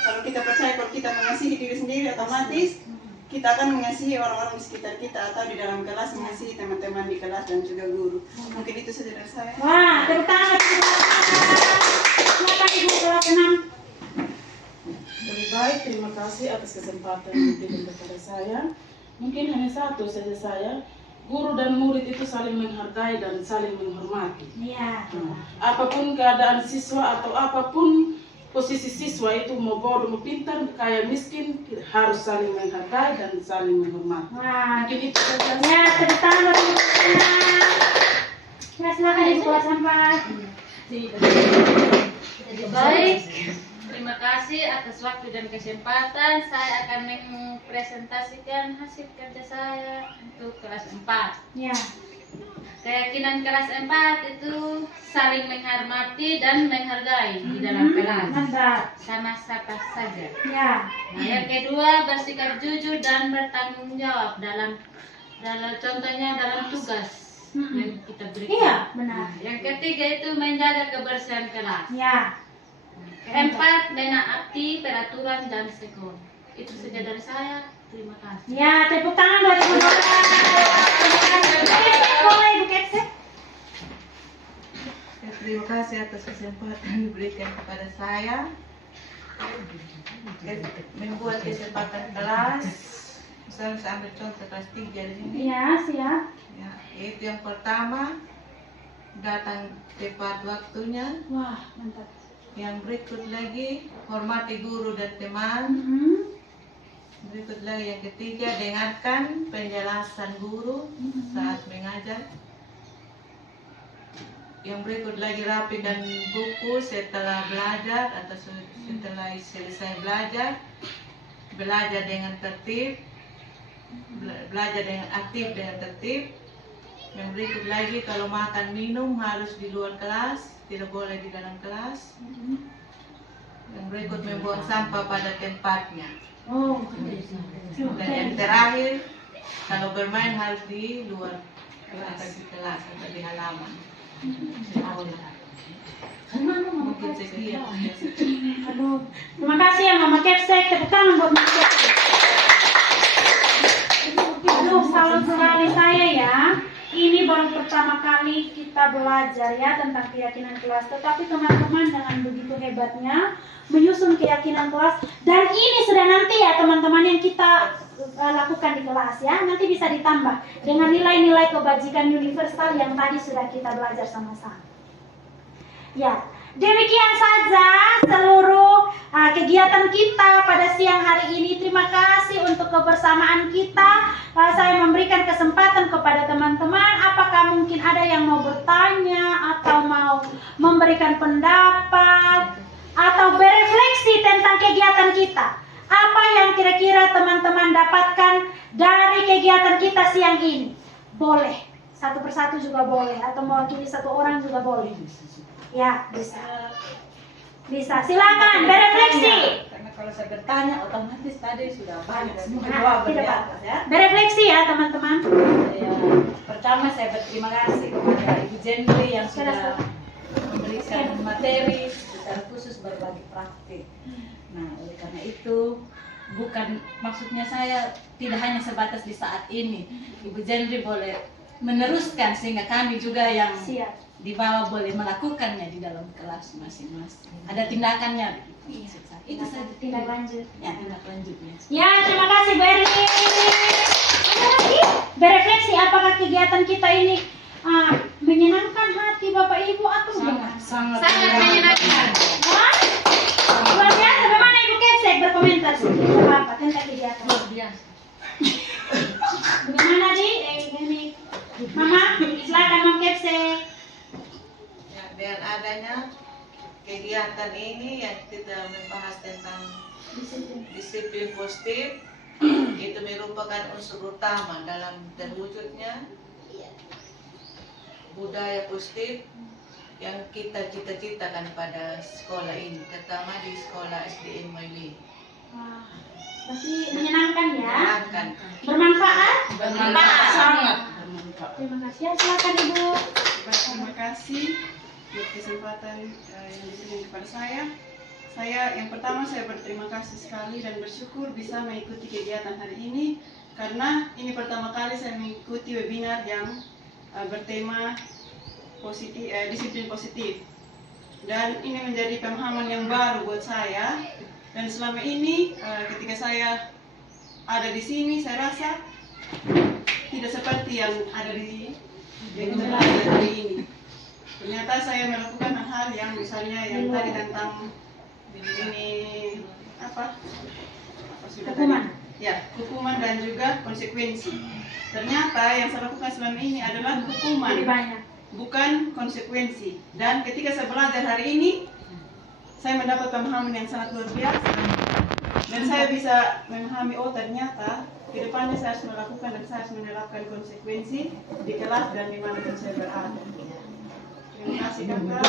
kalau kita percaya kalau kita mengasihi diri sendiri, otomatis kita akan mengasihi orang-orang di sekitar kita atau di dalam kelas mengasihi teman-teman di kelas dan juga guru. Mungkin itu saja dari saya. Wah, tepuk tangan. Silakan Ibu kelas 6. Lebih baik, terima kasih atas kesempatan yang diberikan kepada saya. Mungkin hanya satu saja saya, guru dan murid itu saling menghargai dan saling menghormati. Iya. Apapun keadaan siswa atau apapun posisi siswa itu mau bodoh mau pintar, kaya miskin, harus saling menghargai dan saling menghormati. Wah, Mungkin itu saja. ya tepuk tangan buat Ibu kelas 6. Ya, silakan Ibu kelas 4. Baik. Terima kasih atas waktu dan kesempatan. Saya akan mempresentasikan hasil kerja saya untuk kelas 4. Ya. Keyakinan kelas 4 itu saling menghormati dan menghargai di dalam kelas. Mantap. Sama siapa saja. Ya. Nah, yang kedua bersikap jujur dan bertanggung jawab dalam contohnya dalam tugas yang kita berikan. Iya, benar. Nah, yang ketiga itu menjaga kebersihan kelas. Ya. Keempat, menaati peraturan dan skor. Itu saja dari saya. Terima kasih. Ya, tepuk tangan buat Ibu Nora. Boleh Ibu Kepsek? Ya, terima kasih atas kesempatan diberikan kepada saya membuat kesempatan kelas. Misalnya saya ambil contoh kelas 3 di sini. Iya, siap. Ya, itu yang pertama, datang tepat waktunya. Wah, mantap. Yang berikut lagi, hormati guru dan teman. Berikut lagi yang ketiga, dengarkan penjelasan guru saat mengajar. Yang berikut lagi, rapikan buku setelah belajar atau setelah selesai belajar. Belajar dengan tertib, belajar dengan aktif dengan tertib. Yang berikut lagi, kalau makan minum harus di luar kelas, tidak boleh di dalam kelas. Yang berikut, membuang sampah pada tempatnya. Oh, Dan yang terakhir, kalau bermain harus di luar kelas, di kelas atau di halaman. Mungkin sekian. aduh. Terima kasih ya Mama Kepsek. Tepuk tangan buat Mama Kepsek. Aduh, salut sekali saya ya. Ini baru pertama kali kita belajar ya tentang keyakinan kelas. Tetapi teman-teman dengan begitu hebatnya menyusun keyakinan kelas. Dan ini sudah nanti ya teman-teman yang kita lakukan di kelas ya. Nanti bisa ditambah dengan nilai-nilai kebajikan universal yang tadi sudah kita belajar sama-sama. Ya, demikian saja seluruh kegiatan kita pada siang hari ini. Terima kasih untuk kebersamaan kita. Saya memberikan kesempatan kepada teman-teman. Apakah mungkin ada yang mau bertanya atau mau memberikan pendapat atau berefleksi tentang kegiatan kita? Apa yang kira-kira teman-teman dapatkan dari kegiatan kita siang ini? Boleh, satu persatu juga boleh, atau mewakili satu orang juga boleh. Ya, bisa. Bisa, silakan berefleksi. Karena kalau saya bertanya otomatis tadi sudah banyak semua Nah, jawab tidak di apa. atas ya. Berefleksi ya teman-teman. Ya, pertama saya berterima kasih kepada Ibu Jendri yang sudah memberikan materi secara khusus berbagi praktik. Nah, oleh karena itu bukan maksudnya saya tidak hanya sebatas di saat ini. Ibu Jendri boleh meneruskan sehingga kami juga yang Siap. di bawah boleh melakukannya di dalam kelas masing-masing. Ada tindakannya. Itu saja. Tindak lanjut. Ya, tindak lanjutnya. Ya, terima kasih Bu Erli. Ada lagi? Berefleksi apakah kegiatan kita ini menyenangkan hati Bapak Ibu atau enggak? Sangat menyenangkan. Hah? Luar biasa. Bagaimana Ibu Kepsek berkomentar sedikit apa tentang kegiatan? Luar biasa. Bagaimana Di? Ini Mama, silakan Mama Kepsek. Ya, dengan adanya kegiatan ini yang kita membahas tentang disiplin positif, itu merupakan unsur utama dalam terwujudnya budaya positif yang kita cita-citakan pada sekolah ini, terutama di sekolah SDN Maili. Wah, pasti menyenangkan ya. Menyenangkan. Bermanfaat? Bermanfaat. Sangat. Terima kasih. Ya, silakan Ibu. Terima kasih buat kesempatan yang diberikan kepada saya. Yang pertama saya berterima kasih sekali dan bersyukur bisa mengikuti kegiatan hari ini karena ini pertama kali saya mengikuti webinar yang bertema disiplin positif. Dan ini menjadi pemahaman yang baru buat saya. Dan selama ini ketika saya ada di sini saya rasa tidak seperti yang ada di webinar hari ini. Ternyata saya melakukan hal-hal yang misalnya yang tadi tentang ini apa sudah Hukuman. tadi? Ya, hukuman dan juga konsekuensi. Ternyata yang saya lakukan selama ini adalah hukuman, Lebih banyak. bukan konsekuensi. Dan ketika saya belajar hari ini, saya mendapat pemahaman yang sangat luar biasa. Dan saya bisa memahami, oh ternyata kedepannya saya harus melakukan dan saya harus menerapkan konsekuensi di kelas dan dimanapun saya berada. Terima kasih kakak.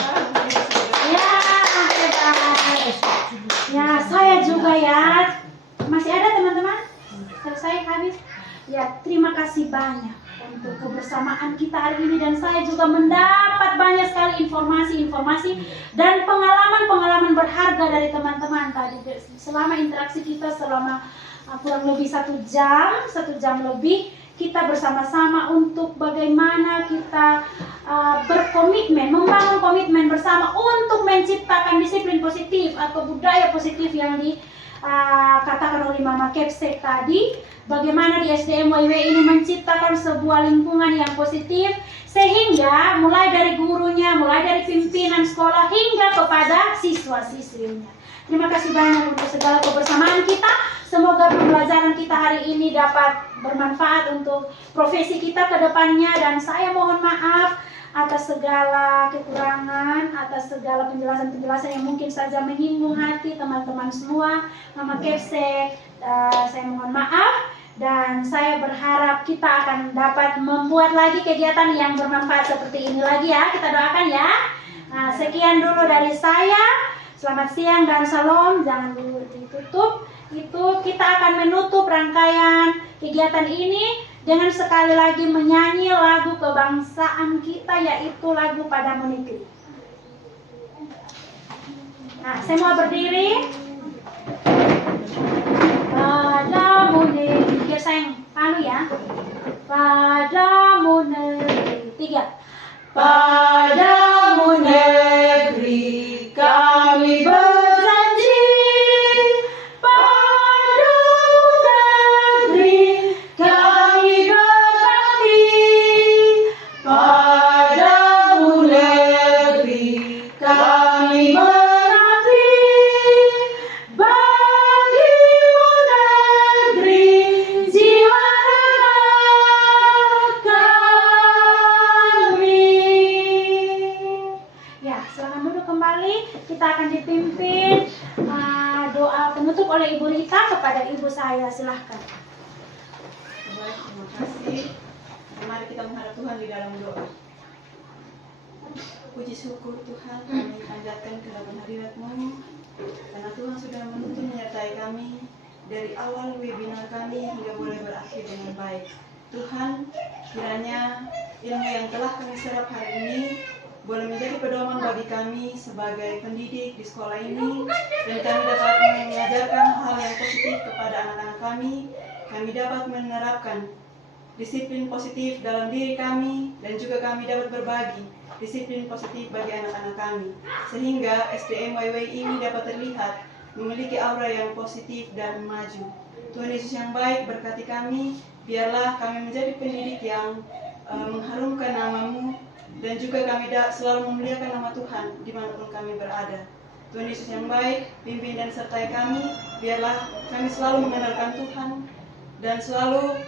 Ya, hebat. Ya, saya juga ya. Masih ada teman-teman? Selesai habis? Ya, terima kasih banyak untuk kebersamaan kita hari ini, dan saya juga mendapat banyak sekali informasi-informasi dan pengalaman-pengalaman berharga dari teman-teman tadi selama interaksi kita selama kurang lebih 1 jam lebih. Kita bersama-sama untuk bagaimana kita berkomitmen, membangun komitmen bersama untuk menciptakan disiplin positif atau budaya positif yang dikatakan oleh Mama Kepsek tadi. Bagaimana di SDM YW ini menciptakan sebuah lingkungan yang positif, sehingga mulai dari gurunya, mulai dari pimpinan sekolah hingga kepada siswa-siswinya. Terima kasih banyak untuk segala kebersamaan kita. Semoga pembelajaran kita hari ini dapat bermanfaat untuk profesi kita ke depannya, dan saya mohon maaf atas segala kekurangan, atas segala penjelasan-penjelasan yang mungkin saja menyinggung hati teman-teman semua. Mama Kepsek, saya mohon maaf, dan saya berharap kita akan dapat membuat lagi kegiatan yang bermanfaat seperti ini lagi ya. Kita doakan ya. Nah, sekian dulu dari saya. Selamat siang dan salam. Jangan dulu ditutup. Itu kita akan menutup rangkaian kegiatan ini dengan sekali lagi menyanyi lagu kebangsaan kita, yaitu lagu Padamu Negeri. Nah, saya mau berdiri. Padamu negeri, biar saya yang palu ya. Padamu negeri, 3. Padamu negeri kami berjanji, padamu negeri kami berbakti, padamu negeri kami mengabdi, bagimu negeri jiwa kami. Ya, silakan duduk kembali. Kita akan dipimpin doa penutup oleh Ibu Rita kepada ibu saya. Silahkan. Baik, terima kasih. Mari kita menghadap Tuhan di dalam doa. Puji syukur Tuhan, kami panjatkan ke dalam hadirat-Mu, karena Tuhan sudah menuntun menyertai kami dari awal webinar kami hingga boleh berakhir dengan baik. Tuhan, kiranya ilmu yang telah kami serap hari ini boleh menjadi pedoman bagi kami sebagai pendidik di sekolah ini, dan kami dapat mengajarkan hal yang positif kepada anak-anak kami. Kami dapat menerapkan disiplin positif dalam diri kami, dan juga kami dapat berbagi disiplin positif bagi anak-anak kami, sehingga SDM YW ini dapat terlihat memiliki aura yang positif dan maju. Tuhan Yesus yang baik, berkati kami, biarlah kami menjadi pendidik yang mengharumkan nama-Mu, dan juga kami selalu memuliakan nama Tuhan dimanapun kami berada. Tuhan Yesus yang baik, pimpin dan sertai kami, biarlah kami selalu mengandalkan Tuhan, dan selalu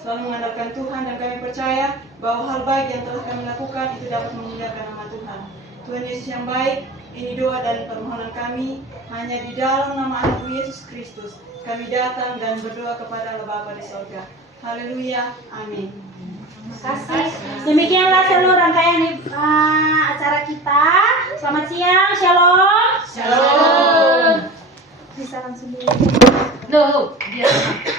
mengandalkan Tuhan, dan kami percaya bahwa hal baik yang telah kami lakukan itu dapat memuliakan nama Tuhan. Tuhan Yesus yang baik, ini doa dan permohonan kami hanya di dalam nama Anak Yesus Kristus. Kami datang dan berdoa kepada Allah Bapa di surga. Haleluya, amin. Terima kasih. Demikianlah seluruh rangkaian acara kita. Selamat siang, shalom. Shalom. Bisa langsung dulu. Loh, biar